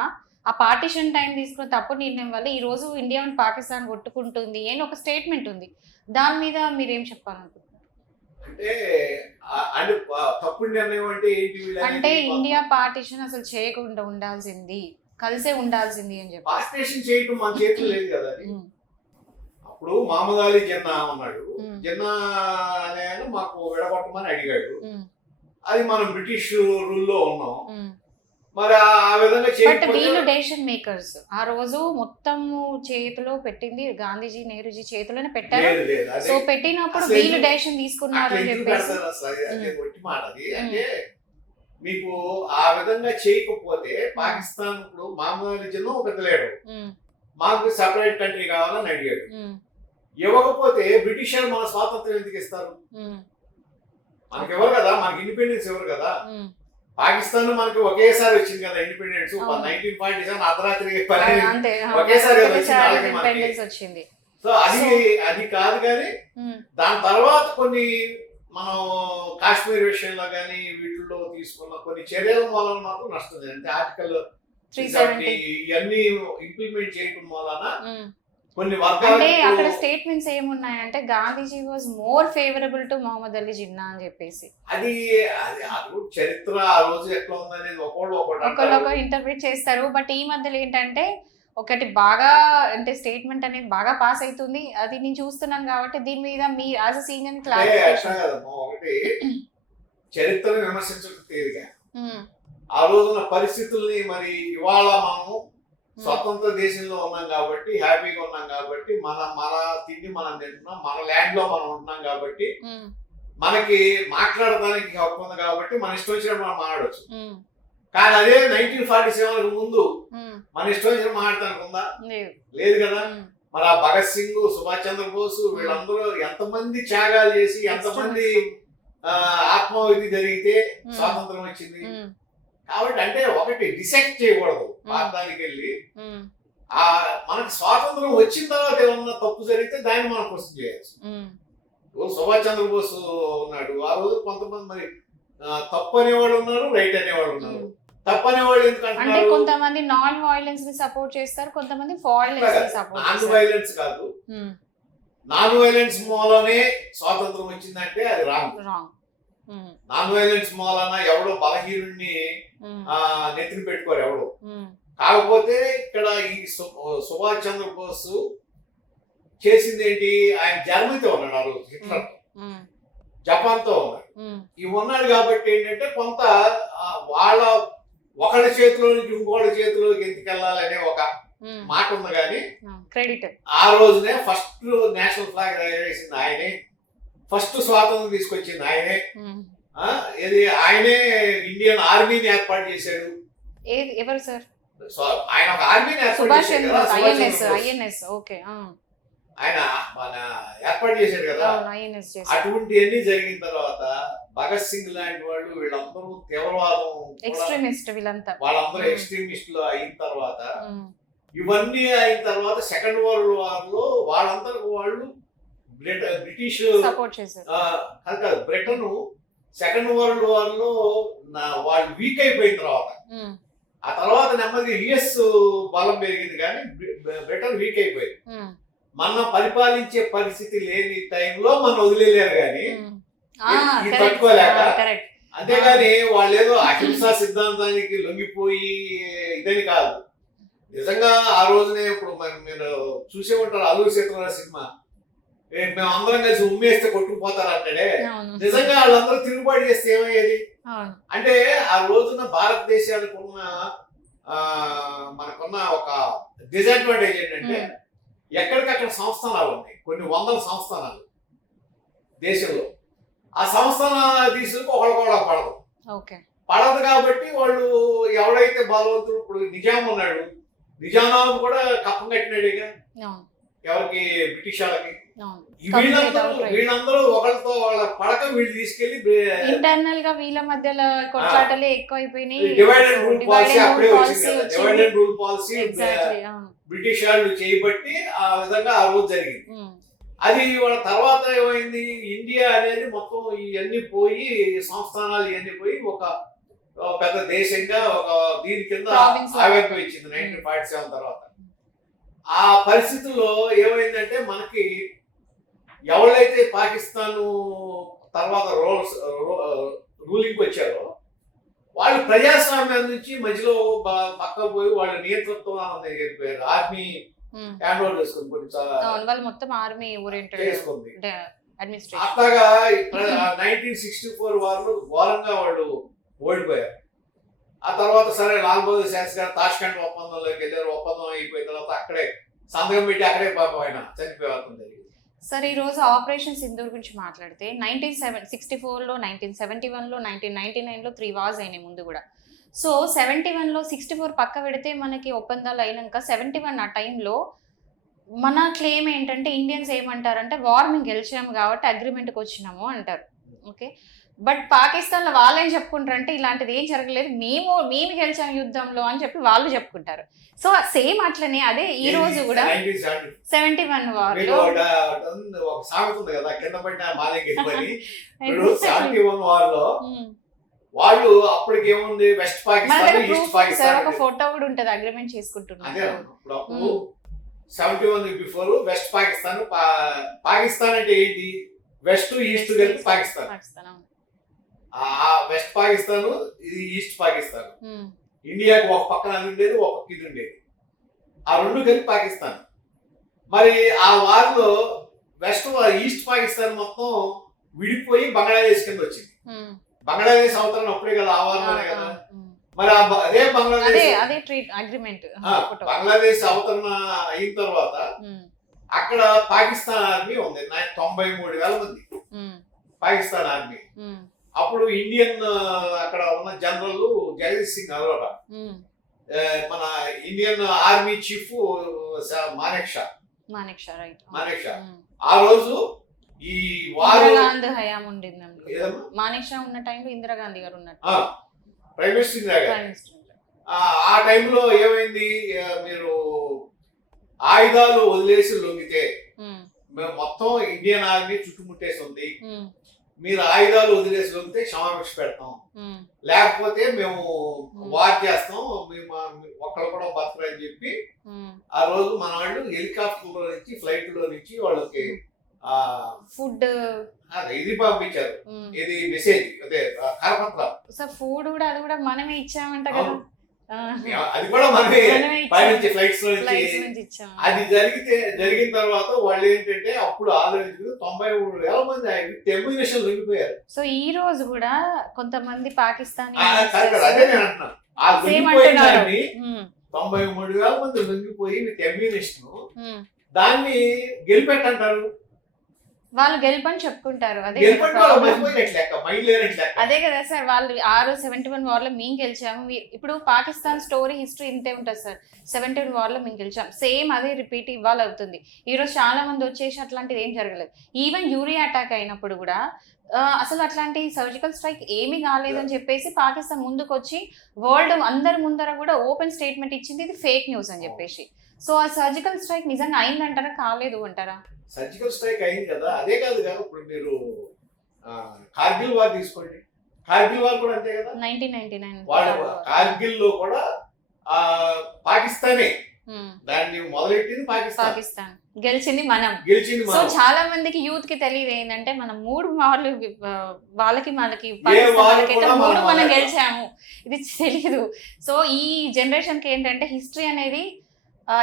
ఆ పార్టిషన్ టైం తీసుకున్న తప్పు నిర్ణయం వల్ల ఈ రోజు ఇండియా పాకిస్తాన్ కొట్టుకుంటుంది అని ఒక స్టేట్మెంట్ ఉంది. దాని మీద మీరేం చెప్పాలనుకుంటున్నారు? తప్పు నిర్ణయం అంటే ఇండియా పార్టిషన్ అసలు చేయకుండా ఉండాల్సింది, కలిసే ఉండాల్సింది అని చెప్పి. పార్టిషన్ చేయటం మన చేతులు లేదు కదా. అప్పుడు మహమ్మద్ అలీ జిన్నా ఉన్నాడు. జిన్నా అనే మాకు విడగొట్టమని అడిగాడు. అది మనం బ్రిటిష్ రూల్లో ఉన్నాం. మరి ఆ విధంగా వీళ్ళు డెసిషన్ మేకర్స్. ఆ రోజు మొత్తం చేతిలో పెట్టింది గాంధీజీ నెహ్రూజీ చేతిలోనే పెట్టారు. సో పెట్టినప్పుడు వీళ్ళు డెసిషన్ తీసుకున్నారు అని చెప్పేసి ఒట్టి మాట అది. అంటే మీకు ఆ విధంగా చేయకపోతే పాకిస్తాన్ ఇప్పుడు మహమ్మద్ అలీ జిన్నా ఒక లీడర్, మాకు సెపరేట్ కంట్రీ కావాలని అడిగాడు. ఇవ్వకపోతే బ్రిటిషర్ మన స్వాతంత్రం ఎందుకు ఇస్తారు? మనకి ఎవరు కదా, మనకి ఇండిపెండెన్స్ ఎవరు కదా. పాకిస్తాన్ మనకి ఒకేసారి వచ్చింది కదా ఇండిపెండెన్స్. 1947 అర్ధరాత్రి ఒకేసారి వచ్చింది. సో అది కాదు. కానీ దాని తర్వాత కొన్ని మనం కాశ్మీర్ విషయంలో కానీ వీటిల్లో తీసుకున్న కొన్ని చర్యల వలన మాత్రం నష్టం జరిగింది. అంటే ఆర్టికల్ 370 ఇవన్నీ ఇంప్లిమెంట్ చేయడం వలన కొన్ని వర్గాలు అక్కడ స్టేట్మెంట్స్ ఏమున్నాయంటే Gandhiji was more favourable to Mohammad Ali Jinnah అని చెప్పేసి. అది చరిత్ర ఆ రోజు ఎట్లా ఉందనేది ఒకళ్ళు ఇంటర్ప్రిట్ చేస్తారు. బట్ ఈ మధ్యలో ఏంటంటే ఒకటి బాగా అంటే స్టేట్మెంట్ అనేది బాగా పాస్ అవుతుంది, అది నేను చూస్తున్నాను. కాబట్టి దీని మీద me as a senior clarification. ఒకటి చరిత్రను విమర్శించడం తేలిగా, ఆ రోజున పరిస్థితుల్ని మరి ఇవాళ మనము స్వతంత్ర దేశంలో ఉన్నాం కాబట్టి హ్యాపీగా ఉన్నాం కాబట్టి మన తిండి మనం తింటున్నాం, మన ల్యాండ్ లో మనం ఉంటున్నాం కాబట్టి మనకి మాట్లాడటానికి హక్కు ఉంది కాబట్టి మన ఇష్టం వచ్చినప్పుడు మనం మాట్లాడవచ్చు. కానీ అదే 1947 ముందు మన ఇష్టం వచ్చిన మాట్లాడటానికి ఉందా? లేదు కదా. మరి ఆ భగత్ సింగ్, సుభాష్ చంద్రబోస్ వీళ్ళందరూ ఎంతమంది త్యాగాలు చేసి ఎంతమంది ఆత్మాహుతి జరిగితే స్వాతంత్రం వచ్చింది. కాబట్టి అంటే ఒకటి డిసెక్ట్ చేయకూడదు. భారతానికి వెళ్ళి మనకి స్వాతంత్రం వచ్చిన తర్వాత ఏమన్నా తప్పు జరిగితే దాన్ని మనం క్వశ్చన్ చేయొచ్చు. సుభాష్ చంద్రబోస్ ఉన్నాడు, ఆ రోజు కొంతమంది మరి తప్పు అనేవాళ్ళు ఉన్నారు, రైట్ అనేవాళ్ళు ఉన్నారు. తప్పు అనేవాళ్ళు ఎందుకంటే కొంతమంది నాన్ వైలెన్స్ ని సపోర్ట్ చేస్తారు, కొంతమంది నాన్ వైలెన్స్ కాదు. నాన్ వైలెన్స్ మూలనే స్వాతంత్రం వచ్చిందంటే అది రాంగ్. నాన్ వైలెన్స్ మూలన ఎవడో బలహీనుడిని నెత్తిని పెట్టుకోరు ఎవడు. కాకపోతే ఇక్కడ ఈ సుభాష్ చంద్రబోస్ చేసింది ఏంటి, ఆయన జర్మనీతో ఉన్నాడు, ఆ రోజు హిట్లర్ జపాన్ తో ఉన్నాడు. ఇవి ఉన్నాడు కాబట్టి ఏంటంటే కొంత వాళ్ళ ఒకళ్ళ చేతిలో నుంచి ఇంకోళ్ళ చేతిలోకి ఎందుకు వెళ్ళాలనే ఒక మాట ఉంది. కానీ క్రెడిట్ ఆ రోజునే ఫస్ట్ నేషనల్ ఫ్లాగ్ వేసింది ఆయనే, ఫస్ట్ స్వాతంత్రం తీసుకొచ్చింది ఆయనే. ఉమ్. ఏది ఆయనే ఇండియన్ ఆర్మీని ఏర్పాటు చేశాడు. ఎవరు సార్? ఆయన ఒక ఆర్మీని ఏర్పాటు సుభాష్ చేశాడు చంద్ర కదా, Bose, Subhash INS Chandra Bose. INS okay. ఆయన మన ఏర్పాటు చేశాడు కదా. ఐఎన్ఎస్ చేసి అటువంటివన్నీ జరిగిన తర్వాత భగత్ సింగ్ లాంటి వాళ్ళు వీళ్ళందరూ తీవ్రవాదం ఎక్స్ట్రీమిస్ట్ వీళ్ళంతా. వాళ్ళందరూ ఎక్స్ట్రీమిస్టులు అయిన తర్వాత, ఇవన్నీ అయిన తర్వాత సెకండ్ వరల్డ్ వార్ లో వాళ్ళందరూ వాళ్ళు బ్రిటిష్ సపోర్ట్ చేశారు. కాదు బ్రిటన్ సెకండ్ వరల్డ్ వార్ లో వాళ్ళు వీక్ అయిపోయిన తర్వాత, ఆ తర్వాత నెమ్మది యుఎస్ బలం పెరిగింది కానీ బ్రిటన్ వీక్ అయిపోయింది. మన పరిపాలించే పరిస్థితి లేని టైంలో మనం వదిలేరు కానీ ఇది తట్టుకోలేక. అంతేగాని వాళ్ళు ఏదో అహింసా సిద్ధాంతానికి లొంగిపోయి ఇదని కాదు. నిజంగా ఆ రోజునే ఇప్పుడు మీరు చూసే ఉంటారు అల్లూరి సీతారామరాజు సినిమా, మేము అందరం కలిసి ఉమ్మేస్తే కొట్టుకుపోతారు అంటాడే. నిజంగా వాళ్ళందరూ తిరుగుబాటు చేస్తే ఏమయ్యేది అంటే, ఆ రోజున భారతదేశానికి ఉన్న మనకున్న ఒక డిసడ్వాంటేజ్ ఏంటంటే, ఎక్కడికక్కడ సంస్థానాలు ఉన్నాయి, కొన్ని వందల సంస్థానాలు దేశంలో. ఆ సంస్థానాలు తీసుకు ఒకళ్ళకొకళ్ళ పడదు కాబట్టి వాళ్ళు ఎవడైతే బలవంతుడు, ఇప్పుడు నిజాం ఉన్నాడు, నిజామాబాద్ కూడా కప్పం కట్టినాడేగా ఎవరికి, బ్రిటిష్ వాళ్ళకి. వీళ్ళందరూ ఒకరితో వాళ్ళ పడక వీళ్ళు తీసుకెళ్లి ఇంటర్నల్ గా వీళ్ళ మధ్యలో కొట్లాటలే ఎక్కువైపోయినాయి. డివైడ్ అండ్ రూల్ పాలసీ అప్పుడే వచ్చింది కదా. Divide and rule policy British వాళ్ళు చేయబట్టి ఆ విధంగా ఆ రోజు జరిగింది. అది వాళ్ళ తర్వాత ఏమైంది, ఇండియా అనేది మొత్తం ఇవన్నీ పోయి సంస్థానాలు ఇవన్నీ పోయి ఒక పెద్ద దేశంగా ఒక దీని కింద ఆవిర్భవించింది 1947 తర్వాత. ఆ పరిస్థితుల్లో ఏమైందంటే, మనకి ఎవరైతే పాకిస్తాన్ తర్వాత రూలింగ్ వచ్చారో వాళ్ళు ప్రజాస్వామ్యం నుంచి మధ్యలో పక్క పోయి వాళ్ళ నియంతృత్వం వెళ్ళిపోయారు. ఆర్మీ హ్యాండ్ ఓవర్ చేసుకుంది, వాళ్ళు మొత్తం ఆర్మీ ఓరియంటెడ్ చేసుకుంది. అడ్మినిస్ట్రేషన్. అట్లాగా 1964 వారు ఘోరంగా వాళ్ళు ఓడిపోయారు. ఆ తర్వాత సరే లాల్ బహదూర్ శాస్త్రి గారు తాష్కెంట్ ఒప్పందంలోకి వెళ్ళారు. ఒప్పందం అయిపోయిన తర్వాత అక్కడే సంతకం పెట్టి అక్కడే పాపం ఆయన చనిపోతుంది. సార్, ఈ రోజు ఆపరేషన్ సింధూర్ గురించి మాట్లాడితే 1964లో, 1971లో, 1999లో 3 వార్స్ అయినాయి ముందు కూడా. సో 71లో 64 పక్క పెడితే మనకి ఒప్పందాలు అయినాక 71 ఆ టైంలో మన క్లెయిమ్ ఏంటంటే, ఇండియన్స్ ఏమంటారంటే వార్ మేము గెలిచాము కాబట్టి అగ్రిమెంట్కి వచ్చినాము అంటారు. ఓకే, బట్ పాకిస్తాన్లో వాళ్ళు ఏం చెప్పుకుంటారంటే ఇలాంటిది ఏం జరగలేదు, మేము గెలిచాము యుద్ధంలో అని చెప్పి వాళ్ళు చెప్పుకుంటారు. సో సేమ్ అట్లనే అదే ఈ రోజు కూడా 71 వార్లో ఒక సామెత ఉంది కదా, కింద పడిన మాలింగ్ 71 వార్లో వాళ్ళు అప్పటికి ఏముంది, వెస్ట్ పాకిస్తాన్ ఈస్ట్ పాకిస్తాన్ ఒక ఫోటో కూడా ఉంటది అగ్రిమెంట్ చేసుకుంటున్నారు. అప్పుడు 71 బిఫోర్ వెస్ట్ పాకిస్తాన్, పాకిస్తాన్ అంటే ఏంటి, వెస్ట్ ఈస్ట్ కలిపి పాకిస్తాన్. ఆ వెస్ట్ పాకిస్తాన్, ఇది ఈస్ట్ పాకిస్తాన్. ఇండియాకి ఒక పక్కన అది ఉండేది, ఒక పక్క ఇది ఉండేది, ఆ రెండు కలిపి పాకిస్తాన్. మరి ఆ వార్లో వెస్ట్ ఈస్ట్ పాకిస్తాన్ మొత్తం విడిపోయి బంగ్లాదేశ్ కింద వచ్చింది. బంగ్లాదేశ్ అవతరణ అప్పుడే కదా, ఆ వార్లోనే కదా. మరి అదే బంగ్లాదేశ్ అవతరణ అయిన తర్వాత అక్కడ పాకిస్తాన్ ఆర్మీ ఉంది, 93,000 మంది పాకిస్తాన్ ఆర్మీ. అప్పుడు ఇండియన్ అక్కడ ఉన్న జనరల్ జగదీష్ సింగ్ అరోరా, మన Indian army chief Manek Shah. ఆ రోజు ఈ ఇందిరాగాంధీ హయాం ఉండింది. మానేక్ షా ఉన్న టైంలో ఇందిరాగాంధీ గారు ఉన్నారు, ప్రైమ్ మినిస్టర్ ఇందిరాగాంధీ. ఆ టైంలో ఏమైంది, మీరు ఆయుధాలు వదిలేసి లొంగితే మేము మొత్తం ఇండియన్ ఆర్మీ చుట్టుముట్టేసి ఉంది, మీరు ఆయుధాలు వదిలేసి లొంగితే క్షమాభిక్ష పెడతాం, లేకపోతే మేము వార్ చేస్తాం, మేము ఒక్కళ్ళు కూడా బతకరని చెప్పి ఆ రోజు మన వాళ్ళు హెలికాప్టర్ లో నుంచి, ఫ్లైట్ లో నుంచి వాళ్ళకి ఫుడ్ ఇది పంపించారు. ఇది మెసేజ్, అదే కరపత్రాలు. ఫుడ్ కూడా అది కూడా మనమే ఇచ్చామంట కదా, అది కూడా మనమే పైనుంచి ఫ్లైట్స్ లో నుంచి. అది జరిగిన తర్వాత వాళ్ళు ఏంటంటే అప్పుడు ఆలోచించారు 93,000 మంది టెర్మినేషన్ లొంగిపోయారు. సో ఈ రోజు కూడా కొంతమంది పాకిస్తానీ అదే నేను అంటున్నాను, ఆ లొంగిపోయిన దాన్ని 93,000 మంది లొంగిపోయి టెర్మినేషన్ దాన్ని గెలిపెట్టంటారు. వాళ్ళు గెలుపని చెప్పుకుంటారు. అదే కదా గెలుపంటే వాళ్ళు problem. మర్చిపోయినట్లు లెక్క, మైండ్ లేనట్లు లెక్క. అదే కదా సార్, వాళ్ళు 71 వార్ లో మేము గెలిచాము. ఇప్పుడు పాకిస్తాన్ స్టోరీ హిస్టరీ ఇంతే ఉంటుంది సార్. 71 వార్ లో మేము గెలిచాం, సేమ్ అదే రిపీట్ ఇవ్వాలి అవుతుంది. ఈ రోజు చాలా మంది వచ్చేసి అట్లాంటిది ఏం జరగలేదు. ఈవెన్ యూరియా అటాక్ అయినప్పుడు కూడా అసలు అట్లాంటి సర్జికల్ స్ట్రైక్ ఏమీ కాలేదని చెప్పేసి పాకిస్తాన్ ముందుకు వచ్చి వరల్డ్ అందరి ముందర కూడా ఓపెన్ స్టేట్మెంట్ ఇచ్చింది, ఇది ఫేక్ న్యూస్ అని చెప్పేసి. సో ఆ సర్జికల్ స్ట్రైక్ నిజంగా అయిందంటారా, కాలేదు అంటారా? సర్జికల్ స్ట్రైక్ అయింది కదా, అదే కాదు కదా. ఇప్పుడు మీరు కార్గిల్ వార్ తీసుకోండి, కార్గిల్ వార్ కూడా అంతే కదా. 1999 వాళ్ళ కార్గిల్ లో కూడా పాకిస్తానే దాన్ని మొదలెట్టింది, పాకిస్తాన్ గెలిచింది మనం. గెలిచింది సో మనం. చాలా మందికి యూత్ కి తెలియదు ఏంటంటే మనం 3 వార్లు వాళ్ళకి మనకి కూడా 3 మనం మనం గెలిచాము, ఇది తెలియదు. సో ఈ జనరేషన్ కి ఏంటంటే హిస్టరీ అనేది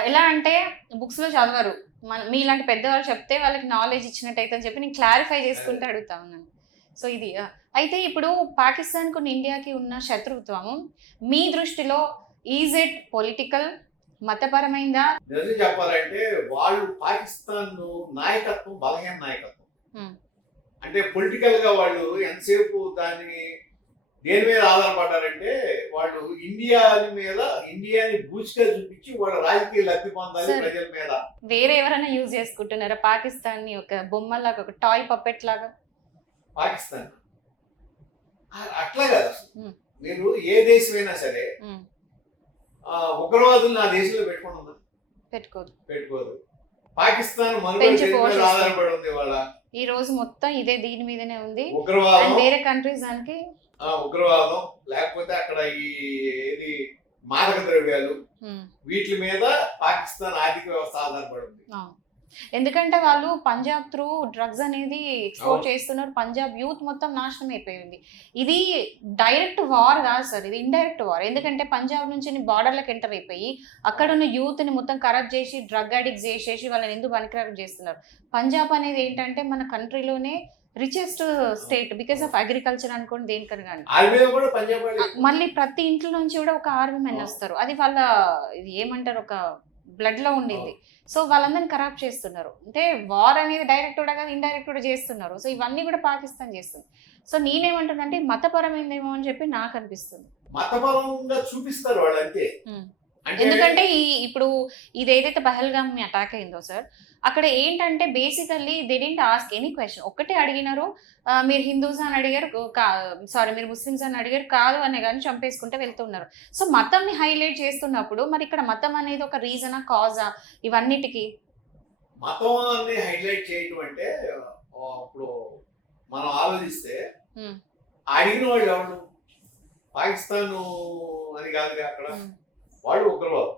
ఎలా అంటే బుక్స్ లో చదవరు, మీలాంటి పెద్దవాళ్ళు చెప్తే వాళ్ళకి నాలెడ్జ్ ఇచ్చినట్టయితే అని చెప్పి నేను క్లారిఫై చేసుకుంటూ అడుగుతా ఉన్నాను. సో ఇది అయితే ఇప్పుడు పాకిస్తాన్కు ఇండియాకి ఉన్న శత్రుత్వము మీ దృష్టిలో ఈజ్ ఇట్ పొలిటికల్, మతపరమైందా? నిజం చెప్పాలంటే వాళ్ళు పాకిస్తాన్ నాయకత్వం బలహీన నాయకత్వం. అంటే పొలిటికల్ గా వాళ్ళు ఎంతసేపు దాన్ని దేని మీద ఆధారపడ్డారంటే వాళ్ళు ఇండియాని బూచిగా చూపించి వాళ్ళ రాజకీయ లబ్ధి పొందాలి ప్రజల మీద. వేరే ఎవరైనా యూజ్ చేసుకుంటున్నారా పాకిస్తాన్ ని ఒక బొమ్మలాగా, ఒక టాయ్ పప్పెట్ లాగా? పాకిస్తాన్ అట్లా కాదు. మీరు ఏ దేశమైనా సరే ఉగ్రవాదులు నా దేశంలో పెట్టుకోదు. పాకిస్తాన్ ఆధారపడి ఉంది వాళ్ళ ఈ రోజు మొత్తం ఇదే దీని మీదనే ఉంది. ఉగ్రవాదం, వేరే కంట్రీస్ దానికి ఉగ్రవాదం లేకపోతే అక్కడ ఏది మాదక ద్రవ్యాలు, వీటి మీద పాకిస్తాన్ ఆర్థిక వ్యవస్థ ఆధారపడి ఉంది. ఎందుకంటే వాళ్ళు పంజాబ్ త్రూ డ్రగ్స్ అనేది ఎక్స్పోర్ట్ చేస్తున్నారు, పంజాబ్ యూత్ మొత్తం నాశనం అయిపోయింది. ఇది డైరెక్ట్ వార్ కాదు సార్, ఇది ఇండైరెక్ట్ వార్. ఎందుకంటే పంజాబ్ నుంచి బార్డర్లకు ఎంటర్ అయిపోయి అక్కడ ఉన్న యూత్ ని మొత్తం కరప్ట్ చేసి డ్రగ్ అడిక్ట్ చేసేసి వాళ్ళని ఎందుకు పనికిరారు చేస్తున్నారు. పంజాబ్ అనేది ఏంటంటే మన కంట్రీలోనే richest state because of agriculture అనుకోండి, దేనికని కానీ. మళ్ళీ ప్రతి ఇంట్లో నుంచి కూడా ఒక ఆర్మీ మెన్ వస్తారు, అది వాళ్ళ ఇది ఏమంటారు ఒక బ్లడ్ లో ఉండింది. సో వాళ్ళందరినీ కరప్ట్ చేస్తున్నారు. అంటే వార్ అనేది డైరెక్ట్ కూడా కాదు, ఇండైరెక్ట్ కూడా చేస్తున్నారు. సో ఇవన్నీ కూడా పాకిస్తాన్ చేస్తుంది. సో నేనేమంటున్నా అంటే మతపరమైందేమో అని చెప్పి నాకు అనిపిస్తుంది. మతపరంగా చూపిస్తారు వాళ్ళు అంతే. ఎందుకంటే ఇప్పుడు ఇది ఏదైతే పహల్గామ్ అటాక్ అయిందో సార్, అక్కడ ఏంటంటే basically they didn't ask any question. ఒకటే అడిగినారు, మీరు హిందూస్ అని అడిగారు, సారీ మీరు ముస్లిమ్స్ అని అడిగారు, కాదు అనే కానీ చంపేసుకుంటే వెళ్తున్నారు. సో మతంని హైలైట్ చేస్తున్నప్పుడు మరి ఇక్కడ మతం అనేది ఒక రీజనా, కాజా ఇవన్నిటికీ? మతాన్ని హైలైట్ చేయటం అంటే ఇప్పుడు మనం ఆలోచిస్తే అడిగిన వాళ్ళు ఎవరు? పాకిస్తాన్ అని కాదుగా, అక్కడ వాళ్ళు ఉగ్రవాదం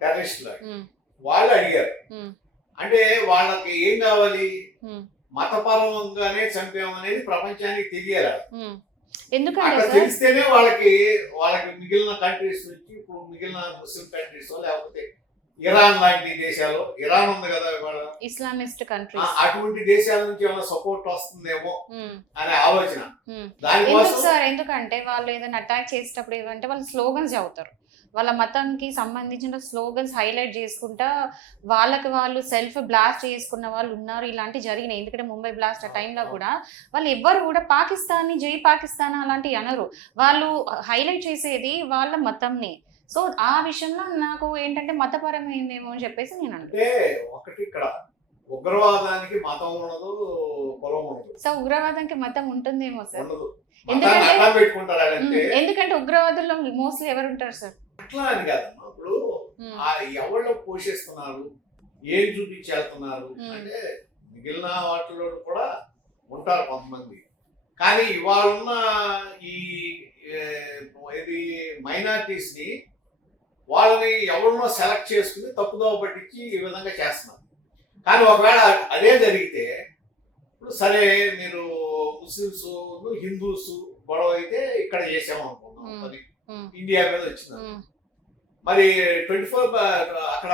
టెర్రరిస్టులు వాళ్ళు అడిగారు. అంటే వాళ్ళకి ఏం కావాలి? మతపరంగానే చంపామనేది ప్రపంచానికి తెలియాలి. ఎందుకంటే తెలిస్తేనే వాళ్ళకి మిగిలిన కంట్రీస్ నుంచి, ఇప్పుడు మిగిలిన ముస్లిం కంట్రీస్ లేకపోతే ఇరాన్ లాంటి దేశాలు, ఇరాన్ ఉంది కదా ఇవాళ ఇస్లామిస్ట్ కంట్రీ, అటువంటి దేశాల నుంచి ఏమైనా సపోర్ట్ వస్తుందేమో అనే ఆలోచన. ఎందుకంటే వాళ్ళు ఏదైనా అటాక్ చేసేటప్పుడు ఏమంటే వాళ్ళు స్లోగన్స్ చదువుతారు, వాళ్ళ మతానికి సంబంధించిన స్లోగన్స్ హైలైట్ చేసుకుంటా వాళ్ళకి వాళ్ళు సెల్ఫ్ బ్లాస్ట్ చేసుకున్న వాళ్ళు ఉన్నారు. ఇలాంటివి జరిగినాయి. ఎందుకంటే ముంబై బ్లాస్ట్ ఆ టైంలో కూడా వాళ్ళు ఎవ్వరు కూడా పాకిస్తాన్ని జై పాకిస్తాన్ అలాంటివి అనరు, వాళ్ళు హైలైట్ చేసేది వాళ్ళ మతంని. సో ఆ విషయంలో నాకు ఏంటంటే మతపరమైందేమో అని చెప్పేసి నేను అంటే ఒకటి ఇక్కడ ఉగ్రవాదానికి మతం ఉండదు, కులం ఉండదు. సో ఉగ్రవాదానికి మతం ఉంటుందేమో సార్, ఎందుకంటే ఉగ్రవాదుల్లో మోస్ట్లీ ఎవరు ఉంటారు సార్? అట్లా అని కాదమ్మా. ఇప్పుడు ఎవరు పోషిస్తున్నారు, ఏం చూపించేస్తున్నారు అంటే మిగిలిన వాటిలో కూడా ఉంటారు కొంతమంది. కానీ ఇవాళ ఉన్న ఇది మైనారిటీస్ ని వాళ్ళని ఎవరినో సెలెక్ట్ చేసుకుని తప్పుదోవ పట్టించి ఈ విధంగా చేస్తున్నారు. కానీ ఒకవేళ అదే జరిగితే ఇప్పుడు సరే మీరు ముస్లిమ్స్ హిందూస్ గొడవ అయితే ఇక్కడ చేసాము అనుకున్నాం, మరి ఇండియా మీద వచ్చింది. మరి 24 అక్కడ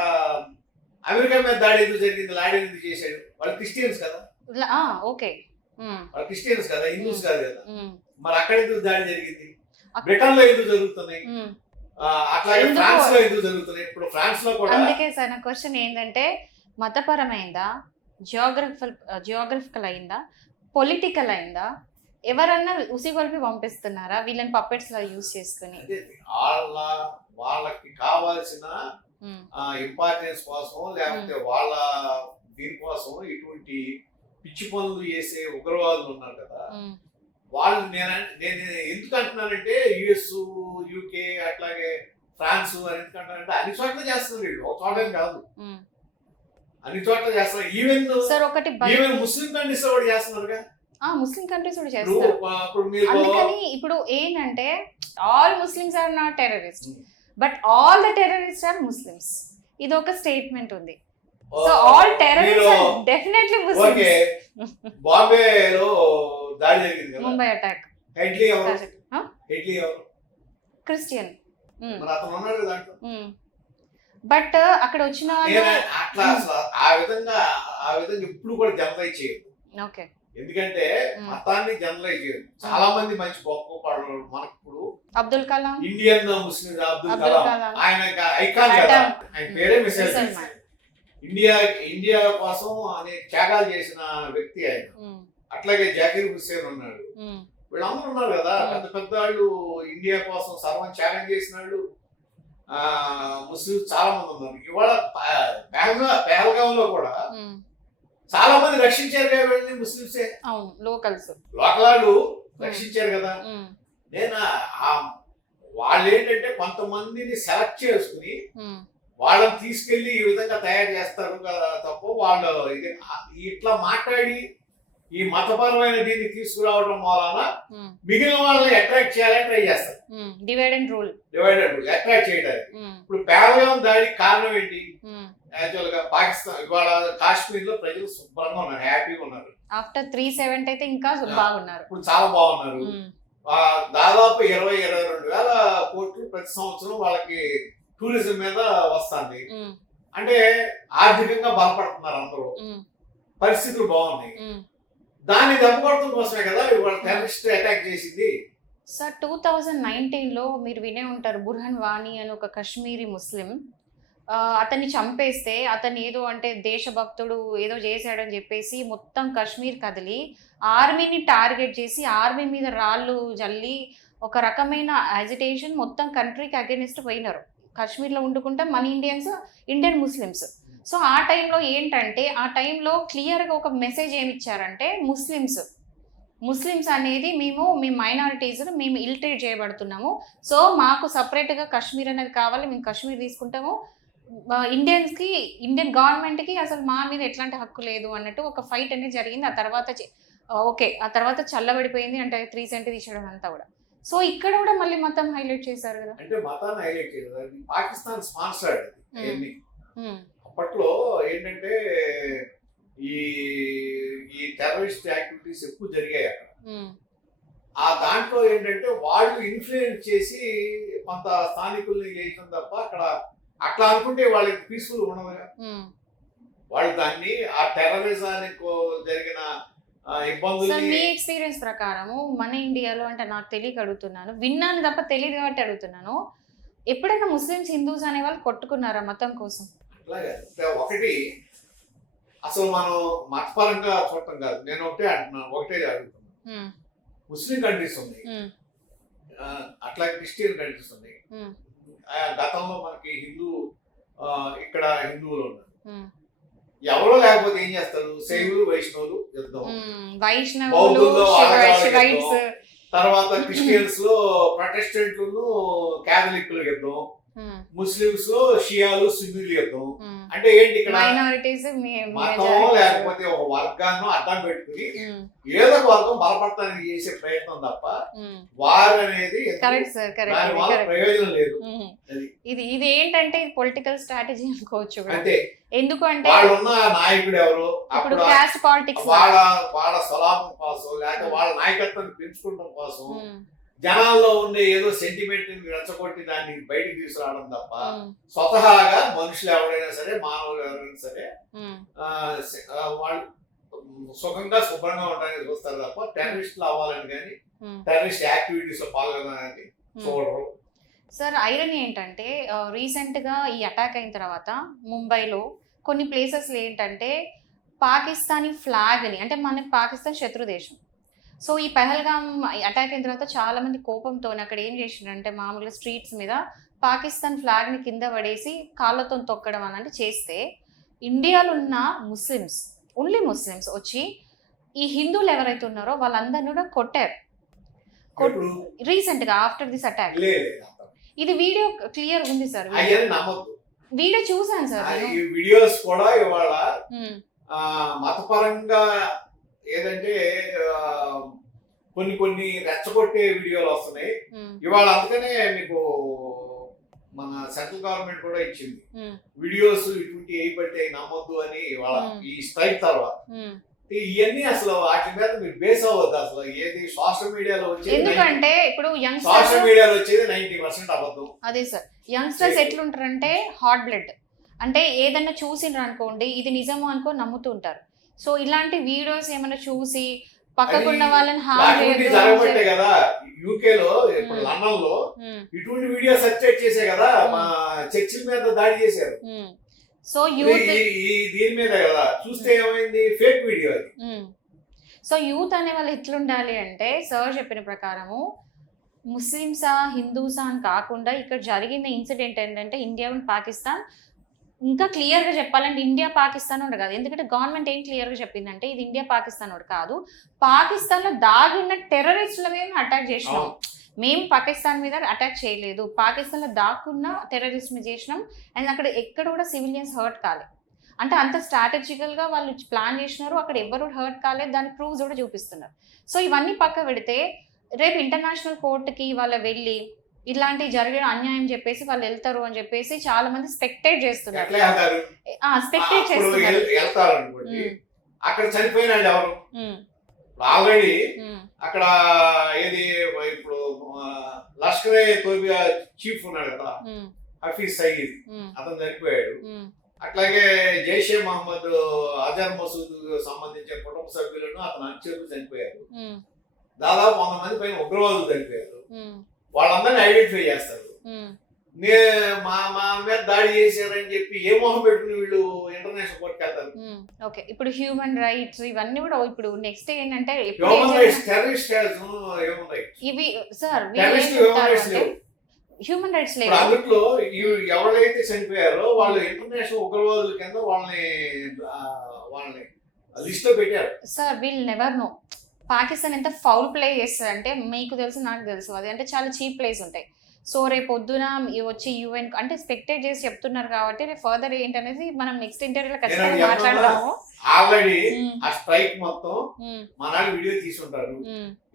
అమెరికా మీద దాడి ఎందుకు జరిగింది? లాడెన్ ఎందుకు చేశాడు? వాళ్ళు క్రిస్టియన్స్ కదా, వాళ్ళు క్రిస్టియన్స్ కదా, హిందూస్ కాదు కదా. మరి అక్కడ ఎందుకు దాడి జరిగింది? బ్రిటన్ లో ఎందుకు జరుగుతున్నాయి, అట్లాగే ఫ్రాన్స్ లో ఎందుకు జరుగుతున్నాయి? ఇప్పుడు ఫ్రాన్స్ లో కూడా. అందుకే సార్ నా క్వశ్చన్ ఏంటంటే మతపరమైందా జియోగ్రఫికల్ అయిందా, పొలిటికల్ అయిందా, ఎవరన్నా ఉసిగొల్పి పంపిస్తున్నారా వీళ్ళని పప్పెట్స్ లా యూజ్ చేసుకుని? అంటే వాళ్ళకి కావాల్సిన ఇంపార్టెన్స్ కోసం లేకపోతే వాళ్ళ దీనికోసం ఇటువంటి పిచ్చి పనులు చేసే ఉగ్రవాదులు ఉన్నారు కదా, వాళ్ళు నేను ఎందుకు అంటున్నానంటే యుఎస్, యూకే, అట్లాగే ఫ్రాన్స్ అని ఎందుకంటానంటే అన్ని చోట్ల చేస్తున్నారు వీళ్ళు, ఒక చోట కాదు, అన్ని చోట్ల చేస్తున్నారు. ఈవెన్ ముస్లిం కంట్రీస్ లో కూడా చేస్తున్నారుగా. ముస్లిం కంట్రీస్ కూడా చేస్తారు. అందుకని ఇప్పుడు ఏంటంటే all Muslims are not terrorist, but all the terrorist are Muslims. ఇది ఒక స్టేట్మెంట్ ఉంది. So all terrorist are definitely Muslims. Okay, బాంబేలో దాడి జరిగింది కదా, ముంబై అటాక్. హెడ్లీ ఎవరు? క్రిస్టియన్. మరి అతను ఉన్నాడు దాంట్లో. బట్ అక్కడ వచ్చిన అట్లా ఆ విధంగా ఎప్పుడు కూడా జనరలైజ్ చేయదు. ఓకే, ఎందుకంటే మతాన్ని జనరలైజ్ చేయదు. చాలా మంది మంచి గొప్ప పడరు. మనకు ఇప్పుడు అబ్దుల్ కలాం, ఇండియన్ ముస్లిం అబ్దుల్ కలాం, ఆయన ఐకాన్ కదా, ఆయన పేరే మిసైల్. ఇండియా కోసం అనేక త్యాగాలు చేసిన వ్యక్తి ఆయన. అట్లాగే జాకిర్ హుస్సేన్ ఉన్నాడు, వీళ్ళందరూ ఉన్నారు కదా, పెద్ద పెద్ద వాళ్ళు ఇండియా కోసం సర్వం త్యాగం చేసిన వాళ్ళు ముస్లిం చాలా మంది ఉన్నారు. ఇవాళ పెహల్గాం లో కూడా చాలా మంది రక్షించారు కదా వీళ్ళని, ముస్లింసే, లోకల్ వాళ్ళు రక్షించారు కదా. నేను వాళ్ళు ఏంటంటే కొంతమందిని సెలెక్ట్ చేసుకుని వాళ్ళని తీసుకెళ్లి ఈ విధంగా తయారు చేస్తారు కదా తప్ప, వాళ్ళు ఇది ఇట్లా మాట్లాడి ఈ మతపరమైన దీన్ని తీసుకురావడం వలన మిగిలిన వాళ్ళని అట్రాక్ట్ చేయాలని ట్రై చేస్తారు. డివైడ్ అండ్ రూల్ అట్రాక్ట్ చేయడానికి. ఇప్పుడు పేదలం దానికి కారణం ఏంటి? యాక్చువల్ గా పాకిస్తాన్ ఇవాళ కాశ్మీర్ లో ప్రజలు శుభ్రంగా ఉన్నారు, హ్యాపీగా ఉన్నారు. ఆఫ్టర్ 370 అయితే ఇంకా బాగున్నారు, ఇప్పుడు చాలా బాగున్నారు. దాదాపు 22 వేల కోట్లు ప్రతి సంవత్సరం వాళ్ళకి టూరిజం మీద వస్తుంది. అంటే ఆర్థికంగా బలపడుతున్నారు అందరూ, పరిస్థితులు బాగున్నాయి. దాన్ని దెబ్బకొడటం కోసమే కదా ఇవాళ టెర్రరిస్ట్ అటాక్ చేసింది. సార్ 2019లో మీరు వినే ఉంటారు, బుర్హాన్ వానీ అని ఒక కశ్మీరీ ముస్లిం, అతన్ని చంపేస్తే అతను ఏదో అంటే దేశభక్తుడు ఏదో చేశాడని చెప్పేసి మొత్తం కశ్మీర్ కదిలి ఆర్మీని టార్గెట్ చేసి ఆర్మీ మీద రాళ్ళు జల్లి ఒక రకమైన యాజిటేషన్ మొత్తం కంట్రీకి అగెనిస్ట్ పోయినారు. కాశ్మీర్లో వండుకుంటే మన ఇండియన్ ముస్లిమ్స్. సో ఆ టైంలో ఏంటంటే ఆ టైంలో క్లియర్గా ఒక మెసేజ్ ఏమి ఇచ్చారంటే ముస్లిమ్స్ అనేది మేము మైనారిటీస్, మేము ఇల్ట్రేట్ చేయబడుతున్నాము, సో మాకు సపరేట్గా కాశ్మీర్ అనేది కావాలి, మేము కాశ్మీర్ తీసుకుంటాము, ఇండియన్ గవర్నమెంట్కి అసలు మా మీద ఎట్లాంటి హక్కు లేదు అన్నట్టు ఒక ఫైట్ అనేది జరిగింది. ఆ తర్వాత చల్లబడిపోయింది అంటే 370 తీసేయడం అంతా కూడా. సో ఇక్కడ కూడా మళ్ళీ మతం హైలైట్ చేశారు కదా. అంటే మతాన్ని హైలైట్ చేయలేదు, పాకిస్తాన్ స్పాన్సర్డ్. అప్పట్లో ఏంటంటే ఈ టెర్రరిస్ట్ యాక్టివిటీస్ ఎక్కువ జరిగాయి అక్కడ. ఆ దాంట్లో ఏంటంటే వాళ్ళు ఇన్ఫ్లుయెన్స్ చేసి కొంత స్థానికుల్ని చేయడం తప్ప అక్కడ అట్లా అనుకుంటే వాళ్ళకి పీస్ఫుల్ ఉండదు. వాళ్ళు దాన్ని ఆ టెర్రరిజానికి జరిగిన ఇబ్బందులు. మీ ఎక్స్పీరియన్స్ ప్రకారము మన ఇండియాలో, అంటే నాకు తెలియక అడుగుతున్నాను, విన్నాను తప్ప తెలియదు కాబట్టి అడుగుతున్నాను, ఎప్పుడైనా ముస్లిమ్స్ హిందూస్ అనే వాళ్ళు కొట్టుకున్నారా మతం కోసం? అట్లాగే ఒకటి అసలు మనం మతపరంగా చూడటం కాదు, నేను ఒకటే అడుగుతున్నాను. ముస్లిం కంట్రీస్ ఉన్నాయి, అట్లాగే క్రిస్టియన్ కంట్రీస్ ఉన్నాయి. గతంలో మనకి ఇక్కడ హిందువులు ఉన్నారు, ఎవరో లేకపోతే ఏం చేస్తారు, శైవులు వైష్ణవులు యుద్ధం, బౌద్ధుల్లో తర్వాత క్రిస్టియన్స్ లో ప్రొటెస్టెంట్లు క్యాథలిక్లు యుద్ధం, ముస్లిమ్స్ లో షియాలు సున్నీలు యుద్ధం. అంటే ఏంటి ఇక్కడ మతం లేకపోతే ఒక వర్గాన్ని అడ్డం పెట్టుకుని ఏదో ఒక వర్గం బలపడటానికి చేసే ప్రయత్నం తప్ప వారు అనేది ప్రయోజనం లేదు. ఇది ఏంటంటే పొలిటికల్ స్ట్రాటజీ అనుకోవచ్చు. అంటే ఎందుకంటే వాళ్ళున్న నాయకుడు ఎవరు, ఇప్పుడు కాస్ట్ పాలిటిక్స్, వాళ్ళ స్వలాభం కోసం లేకపోతే వాళ్ళ నాయకత్వాన్ని పెంచుకోవడం కోసం జనాల్లో ఉండే ఏదో సెంటిమెంట్ రెచ్చగొట్టి దాన్ని బయటకు తీసుకురావడం తప్ప స్వతహాగా మనుషులు ఎవరైనా సరే, మానవులు ఎవరైనా సరే వాళ్ళు సుఖంగా శుభ్రంగా ఉండడానికి చూస్తారు తప్ప టెర్రరిస్టులు అవ్వాలని కానీ టెర్రరిస్ట్ యాక్టివిటీస్ లో పాల్గొనడానికి చూడరు. సార్ ఐరన్ ఏంటంటే రీసెంట్ గా ఈ అటాక్ అయిన తర్వాత ముంబైలో కొన్ని ప్లేసెస్ ఏంటంటే పాకిస్తానీ ఫ్లాగ్ని, అంటే మనకి పాకిస్తాన్ శత్రు దేశం. సో ఈ పెహల్గామ్ అటాక్ అయిన తర్వాత చాలా మంది కోపంతో అక్కడ ఏం చేసిండ్రంటే మామూలుగా స్ట్రీట్స్ మీద పాకిస్తాన్ ఫ్లాగ్ని కింద పడేసి కాళ్ళతో తొక్కడం అలాంటి చేస్తే ఇండియాలో ఉన్న ముస్లిమ్స్, ఓన్లీ ముస్లిమ్స్ వచ్చి ఈ హిందువులు ఎవరైతే ఉన్నారో వాళ్ళందరినీ కూడా కొట్టారు ఇప్పుడు రీసెంట్ గా ఆఫ్టర్ దిస్ అటాక్. లేదు ఇది వీడియో క్లియర్ ఉంది సార్, అయ్యని నమ్మద్దు. వీడియో చూసాను సార్ నేను. ఈ వీడియోస్ కూడా ఇవాళ ఉమ్, మతపరంగా ఏదంటే కొన్ని రెచ్చగొట్టే వీడియోలు వస్తున్నాయి ఉమ్, ఇవాళ. అందుకనే మీకు మన సెంట్రల్ గవర్నమెంట్ కూడా ఇచ్చింది ఉమ్, వీడియోస్ ఇటువంటి ఏ పడితే నమ్మొద్దు అని ఇవాళ ఉమ్. ఈ స్ట్రైక్ తర్వాత. ఉమ్. ఇవన్నీ అసలు వాటి మీద మీరు బేస్ అవ్వద్దు. అసలు ఏది సోషల్ మీడియాలో వచ్చేది ఎందుకంటే ఇప్పుడు సోషల్ యంగ్స్టర్స్, మీడియాలో వచ్చేది 90% అబద్ధం. అదే సార్, యంగ్స్టర్స్ ఎట్లుంటారంటే హాట్ బ్లడ్, అంటే ఏదన్నా చూసిండ్రు అనుకోండి ఇది నిజము అనుకో నమ్ముతూ ఉంటారు. సో ఇలాంటి వీడియోస్ ఏమైనా చూసి పక్కకున్న వాళ్ళని హామ్ అటువంటి జరగబట్టే కదా యూకే లో ఇప్పుడు ఉమ్. లండన్ లో ఇటువంటి వీడియో సర్క్యులేట్ చేసే కదా మా చర్చిల మీద దాడి చేశారు. సో యూత్, దీని మీద కదా చూస్తే ఏమైంది, ఫేక్ వీడియో అది. సో యూత్ అనే వాళ్ళు ఎట్లుండాలి అంటే సార్ చెప్పిన ప్రకారము ముస్లిమ్సా హిందూసా అని కాకుండా ఇక్కడ జరిగిన ఇన్సిడెంట్ ఏంటంటే ఇండియా అండ్ పాకిస్తాన్, ఇంకా క్లియర్గా చెప్పాలంటే ఇండియా పాకిస్తాన్ ఉండదు కాదు, ఎందుకంటే గవర్నమెంట్ ఏం క్లియర్గా చెప్పిందంటే ఇది ఇండియా పాకిస్తాన్ ఒకటి కాదు, పాకిస్తాన్లో దాగి ఉన్న టెర్రరిస్టుల మీద అటాక్ చేసినాం, మేము పాకిస్తాన్ మీద అటాక్ చేయలేదు, పాకిస్తాన్లో దాక్కున్న టెర్రరిస్ట్ మీద చేసినాం, అండ్ అక్కడ ఎక్కడ కూడా సివిలియన్స్ హర్ట్ కాలేదు. అంటే అంత స్ట్రాటజికల్గా వాళ్ళు ప్లాన్ చేసినారు, అక్కడ ఎవరు హర్ట్ కాలేదు, దాని ప్రూఫ్స్ కూడా చూపిస్తున్నారు. సో ఇవన్నీ పక్క పెడితే రేపు ఇంటర్నేషనల్ కోర్టుకి వాళ్ళు వెళ్ళి ఇలాంటి జరిగిన అన్యాయం చెప్పేసి వాళ్ళు వెళ్తారు అని చెప్పేసి చాలా మంది స్పెక్టేట్ చేస్తున్నారు. స్పెక్టేట్ చేస్తున్నారు. వెళ్తారు అనుకోండి, అక్కడ చనిపోయిన వాళ్ళు ఎవరు ఆల్రెడీ అక్కడ ఏది ఇప్పుడు లష్కరే తోబియా చీఫ్ ఉన్నాడు కదా హఫీజ్ సయీద్, అతను చనిపోయాడు. అట్లాగే జైషే మహమ్మద్ అజర్ మసూద్ సంబంధించిన కుటుంబ సభ్యులను అతను అనుచరులు చనిపోయారు. దాదాపు 100 మంది పైన ఉగ్రవాదులు చనిపోయారు. వాళ్ళందరినీ ఐడెంటిఫై చేస్తారు. మా మీద దాడి చేశారని చెప్పి ఏ మొహం పెట్టుకుని వీళ్ళు ఇంటర్నేషనల్ కోర్టుకి వెళ్తారు. ఓకే, ఇప్పుడు హ్యూమన్ రైట్స్ ఇవన్నీ కూడా ఇప్పుడు నెక్స్ట్ ఏంటంటే human rights, terrorist human rights, ఇవి సార్ హ్యూమన్ రైట్స్ లేదు. అందులో ఎవరైతే చనిపోయారో వాళ్ళు ఇంటర్నేషనల్ ఉగ్రవాదుల కింద వాళ్ళని లిస్ట్ లో పెట్టారు. Sir we'll never know Pakistan ఎంత ఫౌల్ ప్లే చేస్తుంది అంటే మీకు తెలుసు నాకు తెలుసు, అది అంటే చాలా చీప్ ప్లేస్ ఉంటాయి. సో రేపు పొద్దున వచ్చి యుఎన్ అంటే స్పెక్టేట్ చేసి చెప్తున్నారు కాబట్టి రేపు ఫర్దర్ ఏంటనేది మనం నెక్స్ట్ ఇంటర్వ్యూలో ఖచ్చితంగా మాట్లాడదాము. ఆల్రెడీ ఆ స్ట్రైక్ మొత్తం మనాడు వీడియో తీసుకుంటారు,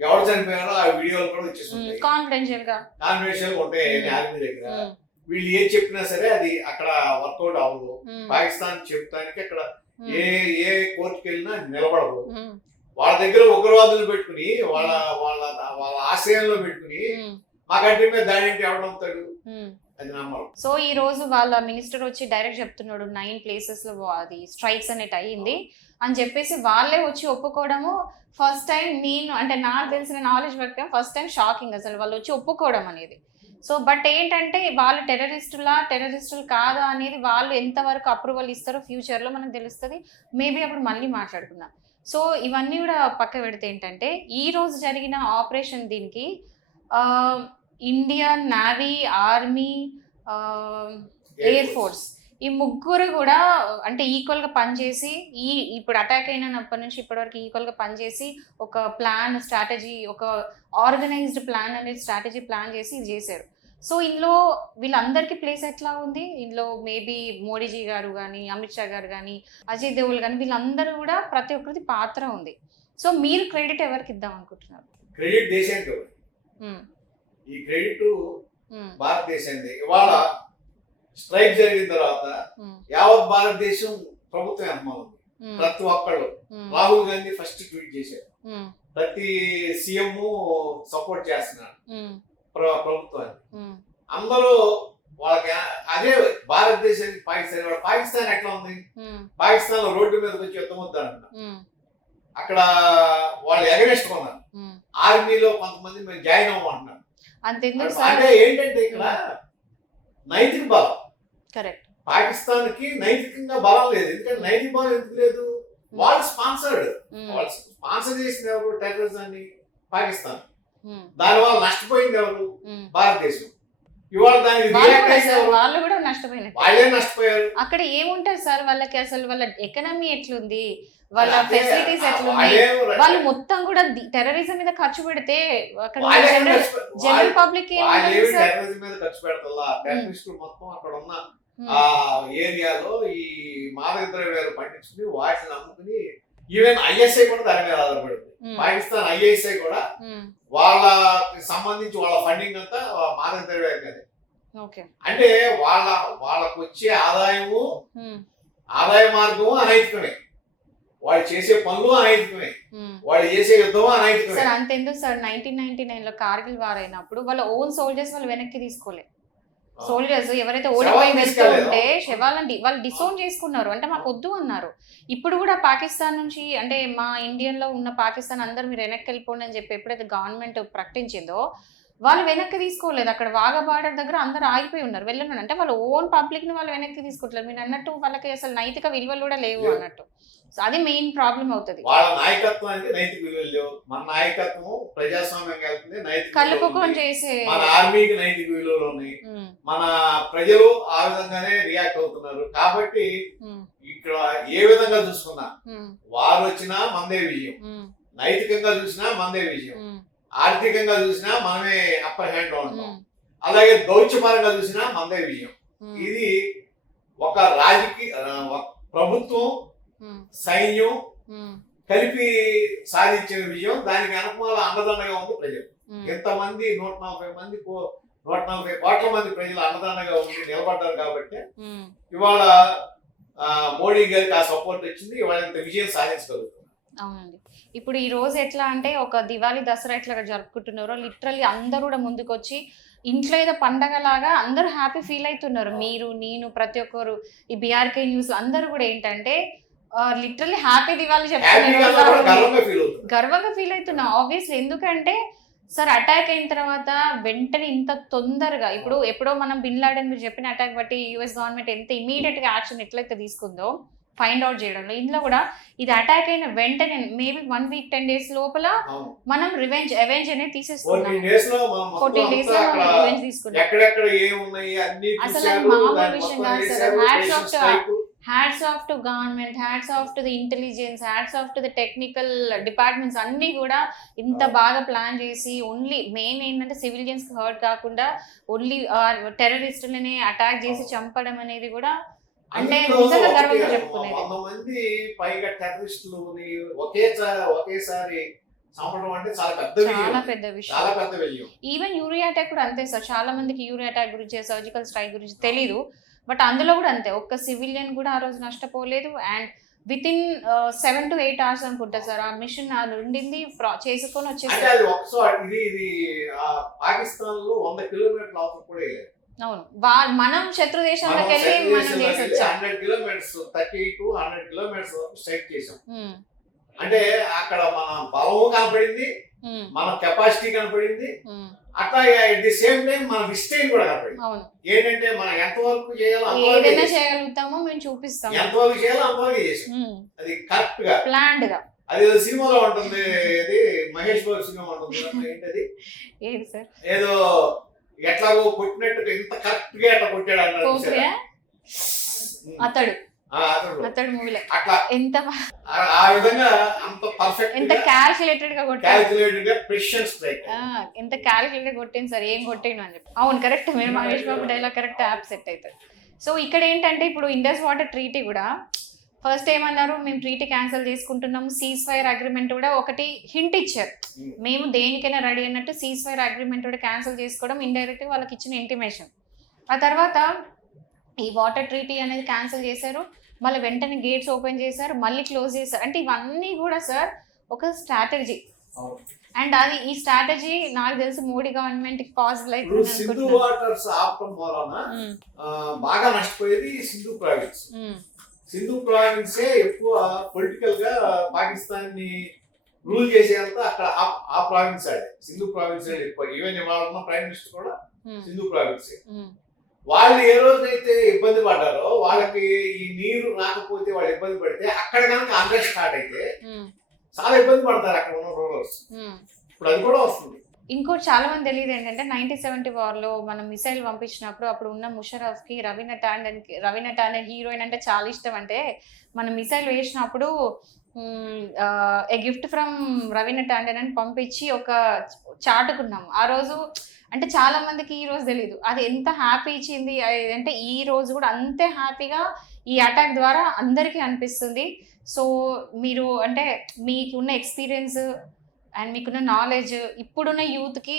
ఎవరు చనిపోయారో ఆ వీడియోలు కూడా వచ్చేసి కాన్ఫిడెన్షియల్ గా ఉంటాయి ఆర్మీ దగ్గర. వీళ్ళు ఏం చెప్పినా సరే అది అక్కడ వర్కౌట్ అవ్వదు. పాకిస్తాన్ చెప్తానికి అక్కడ ఏ కోర్టుకి వెళ్ళినా నిలబడదు. వాళ్ళ దగ్గర ఉగ్రవాదులు పెట్టుకుని వాళ్ళ వాళ్ళ వాళ్ళ ఆశ్రయంలో పెట్టుకుని మా కంట్రీ మీద దాడి అంటే ఎవడవుతాడు, అది నమ్మరు. సో ఈ రోజు వాళ్ళ మినిస్టర్ వచ్చి డైరెక్ట్ చెప్తున్నాడు 9 places లో అది స్ట్రైక్స్ అనేటి అయ్యింది అని చెప్పేసి వాళ్ళే వచ్చి ఒప్పుకోవడము ఫస్ట్ టైం. నేను అంటే నాకు తెలిసిన నాలెడ్జ్ ప్రకారం ఫస్ట్ టైం షాకింగ్ అసలు వాళ్ళు వచ్చి ఒప్పుకోవడం అనేది. సో బట్ ఏంటంటే వాళ్ళు టెర్రరిస్టులు కాదా అనేది వాళ్ళు ఎంతవరకు అప్రూవల్ ఇస్తారో ఫ్యూచర్లో మనకు తెలుస్తుంది. మేబీ అప్పుడు మళ్ళీ మాట్లాడుకుందాం. సో ఇవన్నీ కూడా పక్క పెడితే ఏంటంటే ఈ రోజు జరిగిన ఆపరేషన్ దీనికి Indian navy, army, air force ఈ ముగ్గురు కూడా అంటే ఈక్వల్గా పనిచేసి ఇప్పుడు అటాక్ అయినప్పటి నుంచి ఇప్పటివరకు ఈక్వల్గా పనిచేసి ఒక ప్లాన్, స్ట్రాటజీ, ఒక ఆర్గనైజ్డ్ ప్లాన్ అనేది స్ట్రాటజీ ప్లాన్ చేసి ఇది చేశారు. సో ఇందులో వీళ్ళందరికీ ప్లేస్ ఎట్లా ఉంది, ఇందులో మేబీ మోడీజీ గారు కానీ, అమిత్ షా గారు కానీ, అజయ్ దేవల్ కానీ వీళ్ళందరూ కూడా ప్రతి ఒక్కరిది పాత్ర ఉంది. సో మీరు క్రెడిట్ ఎవరికి ఇద్దాం అనుకుంటున్నారు? క్రెడిట్ దేశానికి. ఈ క్రెడిట్ భారతదేశానికి. ఇవాళ స్ట్రైక్ జరిగిన తర్వాత యావత్ భారతదేశం ప్రభుత్వం అనుమానం. ప్రతి ఒక్కళ్ళు రాహుల్ గాంధీ ఫస్ట్ ట్వీట్ చేశారు, ప్రతి సీఎం సపోర్ట్ చేస్తున్నారు ప్రభుత్వాన్ని. అందరూ వాళ్ళకి అదే భారతదేశానికి పాకిస్తాన్ ఎట్లా ఉంది, పాకిస్తాన్ లో రోడ్డు మీదకి వచ్చి యుద్ధం వద్దంటున్నారు. అక్కడ వాళ్ళు ఎగరెస్ట్ కొన్నారు, ఆర్మీలో కొంతమంది మేము జాయిన్ అవ్వమంటున్నారు. అంటే ఏంటంటే ఇక్కడ నైతిక బలం, కరెక్ట్, పాకిస్తాన్ కి నైతికంగా బలం లేదు. ఎందుకంటే నైతిక బలం ఎందుకు లేదు, వాళ్ళు స్పాన్సర్ చేసింది ఎవరు టెర్రరిజాన్ని? పాకిస్తాన్. దానివల్ల నష్టపోయింది ఎవరు? భారతదేశం. ఇవాళ దానికి వాళ్ళు కూడా నష్టపోయినారు. వాళ్ళే నష్టపోయారు. అక్కడ ఏముంటారు సార్ వాళ్ళకి? అసలు వాళ్ళ ఎకనామీ ఎట్లుంది, వాళ్ళ ఫెసిలిటీస్ ఎట్లున్నాయి? వాళ్ళు మొత్తం కూడా టెర్రరిజం మీద ఖర్చు పెడితే అక్కడ జనరల్ పబ్లిక్ టెర్రరిజం మీద ఖర్చు పెడతా. టెర్రరిస్టులు మొత్తం అక్కడ ఉన్న ఆ ఏరియాలో ఈ మాదక ద్రవ్యాలు పండించుకుని వాటిని అమ్ముకుని ఈవెన్ ఐఎస్ఐ కూడా దాని మీద ఆధారపడింది. పాకిస్తాన్ ఐఎస్ఐ కూడా వాళ్ళకి సంబంధించి వాళ్ళ ఫండింగ్ అంతా మాదక ద్రవ్యాలు కదా. అంటే వాళ్ళకు వచ్చే ఆదాయ మార్గము అనైతికమే, వాళ్ళు చేసే పనులు అనైతికమే, వాళ్ళు చేసే యుద్ధం అనైతికమే. సార్ అంతెందుకు సార్, 1999 లో కార్గిల్ వార్ అయినప్పుడు వాళ్ళ ఓన్ సోల్జర్స్ వాళ్ళు వెనక్కి తీసుకోలే. సోల్జర్స్ ఎవరైతే ఓడిపోయి వెళ్తూ ఉంటే శవాలని వాళ్ళు డిసోన్ చేసుకున్నారు, అంటే మాకు వద్దు అన్నారు. ఇప్పుడు కూడా పాకిస్తాన్ నుంచి, అంటే మా ఇండియన్లో ఉన్న పాకిస్తాన్ అందరు మీరు వెనక్కి వెళ్ళిపోండి అని చెప్పి ఎప్పుడైతే గవర్నమెంట్ ప్రకటించిందో వాళ్ళు వెనక్కి తీసుకోలేదు. అక్కడ వాఘా బార్డర్ దగ్గర అందరు ఆగిపోయి ఉన్నారు, వెళ్ళను. అంటే వాళ్ళ ఓన్ పబ్లిక్ ని వాళ్ళు వెనక్కి తీసుకోవట్లేదు. మీరు అన్నట్టు వాళ్ళకి అసలు నైతిక విలువలు కూడా లేవు అన్నట్టు. అది మెయిన్ ప్రాబ్లం అవుతుంది. వాళ్ళ నాయకత్వానికి నైతిక విలువలు లేవు. మన నాయకత్వం ప్రజాస్వామ్యంగా వెళ్తుంది, కలుపుకొని చేసే మన ఆర్మీకి నైతిక విలువలు ఉన్నాయి. మన ప్రజలు ఆ విధంగానే రియాక్ట్ అవుతున్నారు. కాబట్టి ఇక్కడ ఏ విధంగా చూసుకున్నా వారు వచ్చినా మనదే విజయం, నైతికంగా చూసినా మనదే విజయం, ఆర్థికంగా చూసినా మనమే అప్పర్ హ్యాండ్ లో ఉంటాం, అలాగే దౌత్యపరంగా చూసినా మనదే విజయం. ఇది ఒక ప్రభుత్వం సైన్యం కలిపి సాధించిన విజయం. దానికి అనుకూల అండదండగా ఉంది ప్రజలు. ఎంతమంది 140 కోట్ల మంది ప్రజలు అండదండగా ఉండి నిలబడ్డారు కాబట్టి ఇవాళ మోడీ గారికి ఆ సపోర్ట్ వచ్చింది. ఇవాళ ఇంత విజయం సాధించగలుగుతున్నారు. అవునండి. ఇప్పుడు ఈ రోజు ఎట్లా అంటే ఒక దివాళీ దసరా ఎట్లా జరుపుకుంటున్నారో లిటరల్లీ అందరూ కూడా ముందుకొచ్చి ఇంట్లో ఏదో పండగ లాగా అందరూ హ్యాపీ ఫీల్ అవుతున్నారు. మీరు, నేను, ప్రతి ఒక్కరు ఈ బీఆర్కే న్యూస్ అందరూ కూడా ఏంటంటే లిటరల్లీ హ్యాపీ దివాళీ చెప్తున్నారు, గర్వంగా ఫీల్ అవుతున్నాం. ఆబ్వియస్లీ ఎందుకంటే సార్ అటాక్ అయిన తర్వాత వెంటనే ఇంత తొందరగా, ఇప్పుడు ఎప్పుడో మనం బిన్ లాడెన్ మీరు చెప్పిన అటాక్ బట్టి యుఎస్ గవర్నమెంట్ ఎంత ఇమీడియట్ గా యాక్షన్ ఎట్లయితే తీసుకుందో ఫైండ్ అవుట్ చేయడంలో, ఇందులో కూడా ఇది అటాక్ అయిన వెంటనే మేబీ 1 week 10 days లోపల మనం అవెంజ్ అనేది తీసేసుకున్నాం. 14 days లో మనం రివెంజ్ తీసుకున్నాం. అసలు మామూలు విషయం కాదు sir. Hats off to government, hats off to the intelligence, hats off to the technical departments అన్ని కూడా ఇంత బాగా ప్లాన్ చేసి ఓన్లీ మెయిన్ ఏంటంటే సివిలియన్స్ కి హర్ట్ కాకుండా ఓన్లీ టెర్రరిస్టులని అటాక్ చేసి చంపడం అనేది కూడా అంటే నిజంగా గర్వంగా చెప్పుకునేది. 100 మంది పైగా టెర్రరిస్టులు ఒకేసారి చంపడం అంటే చాలా పెద్ద విషయం. ఈవెన్ యూరియా అటాక్ కూడా అంతే సార్. చాలా మందికి యూరియా అటాక్ గురించి, సర్జికల్ స్ట్రైక్ గురించి తెలీదు. బట్ అందులో కూడా అంతే, ఒక్క సివిలియన్ కూడా ఆ రోజు నష్టపోలేదు. And with in 7 to 8 hours అనుకుంటా సార్ ఆ మిషన్ ఉండింది, చేసుకొని వచ్చేసారు. అవును, మనం శత్రు దేశాలకు వెళ్ళి మనం చేసి వచ్చాం. 100 kilometers 30 to 100 kilometers స్ట్రైక్ చేసాం. అంటే అక్కడ మన బలం కనపడింది, మన కెపాసిటీ కనపడింది, అట్లా ఎట్ ది సేమ్ టైం మన విస్టైల్ కూడా కనపడింది. ఏంటంటే మనం ఎంతవరకు ఏదైనా చేయగలుగుతామో మేము చూపిస్తాం, ఎంతవరకు చేయాలో అంతవరకు చేసాం. అది కరెక్ట్ గా ప్లాన్డ్ గా. అది సినిమాలో ఉంటుంది, అది మహేష్ బాబు సినిమా ఉంటుంది, ఏంటది ఏది సార్, ఏదో ఎట్లాగో కొట్టినట్టుగా ఇంత కరెక్ట్ గా ఎట్లా కొట్టాడు అన్నాడు అతడు మూవీలో. అట్లా ఎంత ఆ విధంగా అంత పర్ఫెక్ట్, ఎంత క్యాల్కులేటెడ్ గా ప్రెసిషన్ స్ట్రైక్, ఎంత క్యాల్కులేటెడ్ కొట్టింది సార్, ఏం కొట్టిండు అని చెప్పి. అవును కరెక్ట్, మీరు Mahesh Babu dialogue correct, app set అవుతుంది. సో ఇక్కడ ఏంటంటే ఇప్పుడు ఇండస్ వాటర్ ట్రీటీ కూడా ఫస్ట్ ఏమన్నారు, మేము ట్రీటీ క్యాన్సిల్ చేసుకుంటున్నాము, సీజ్ ఫైర్ అగ్రిమెంట్ కూడా ఒకటి హింట్ ఇచ్చారు, మేము దేనికైనా రెడీ అన్నట్టు. సీజ్ ఫైర్ అగ్రిమెంట్ కూడా క్యాన్సిల్ చేసుకోవడం ఇండైరెక్ట్ వాళ్ళకి ఇచ్చిన ఇంటిమేషన్. ఆ తర్వాత ఈ వాటర్ ట్రీటీ అనేది క్యాన్సిల్ చేశారు, మళ్ళీ వెంటనే గేట్స్ ఓపెన్ చేశారు, మళ్ళీ క్లోజ్ చేశారు. అంటే ఇవన్నీ కూడా సార్ ఒక స్ట్రాటజీ. అండ్ అది ఈ స్ట్రాటజీ నాకు తెలిసి మోడీ గవర్నమెంట్ కి పాసిబుల్ అయితే సింధు వాటర్స్ ఆపడం వలన బాగా నష్టపోయేది సింధు ప్రావిన్స్. సింధు ప్రావిన్సే ఎక్కువ పొలిటికల్ గా పాకిస్తాన్ ని రూల్ చేసేంత అక్కడ ఆ ప్రావిన్స్ ఆడే, సింధు ప్రావిన్స్ ఎక్కువ. ఈవెన్ ఇవాళ ప్రైమ్ మినిస్టర్ కూడా సింధు ప్రావిన్సే. వాళ్ళు ఏ రోజైతే ఇబ్బంది పడ్డారో వాళ్ళకి ఈ నీరు రాకపోతే వాళ్ళు ఇబ్బంది పడితే అక్కడ కనుక అన్రెస్ట్ స్టార్ట్ అయితే చాలా ఇబ్బంది పడతారు అక్కడ ఉన్న రూరల్స్. ఇప్పుడు అది కూడా వస్తుంది. ఇంకోటి చాలా మంది తెలియదు ఏంటంటే 1970 వార్లో మనం మిసైల్ పంపించినప్పుడు అప్పుడు ఉన్న ముషరఫ్ కి రవీనా టాండన్ హీరోయిన్ అంటే చాలా ఇష్టం. అంటే మనం మిసైల్ వేసినప్పుడు ఏ గిఫ్ట్ ఫ్రమ్ రవీనా టాండన్ అని పంపించి ఒక చాటుకున్నాం ఆ రోజు. అంటే చాలా మందికి ఈ రోజు తెలియదు అది ఎంత హ్యాపీ ఇచ్చింది అంటే ఈ రోజు కూడా అంతే హ్యాపీగా ఈ అటాక్ ద్వారా అందరికీ అనిపిస్తుంది. సో మీరు అంటే మీకున్న ఎక్స్పీరియన్స్ అండ్ మీకున్న నాలెడ్జ్ ఇప్పుడున్న యూత్కి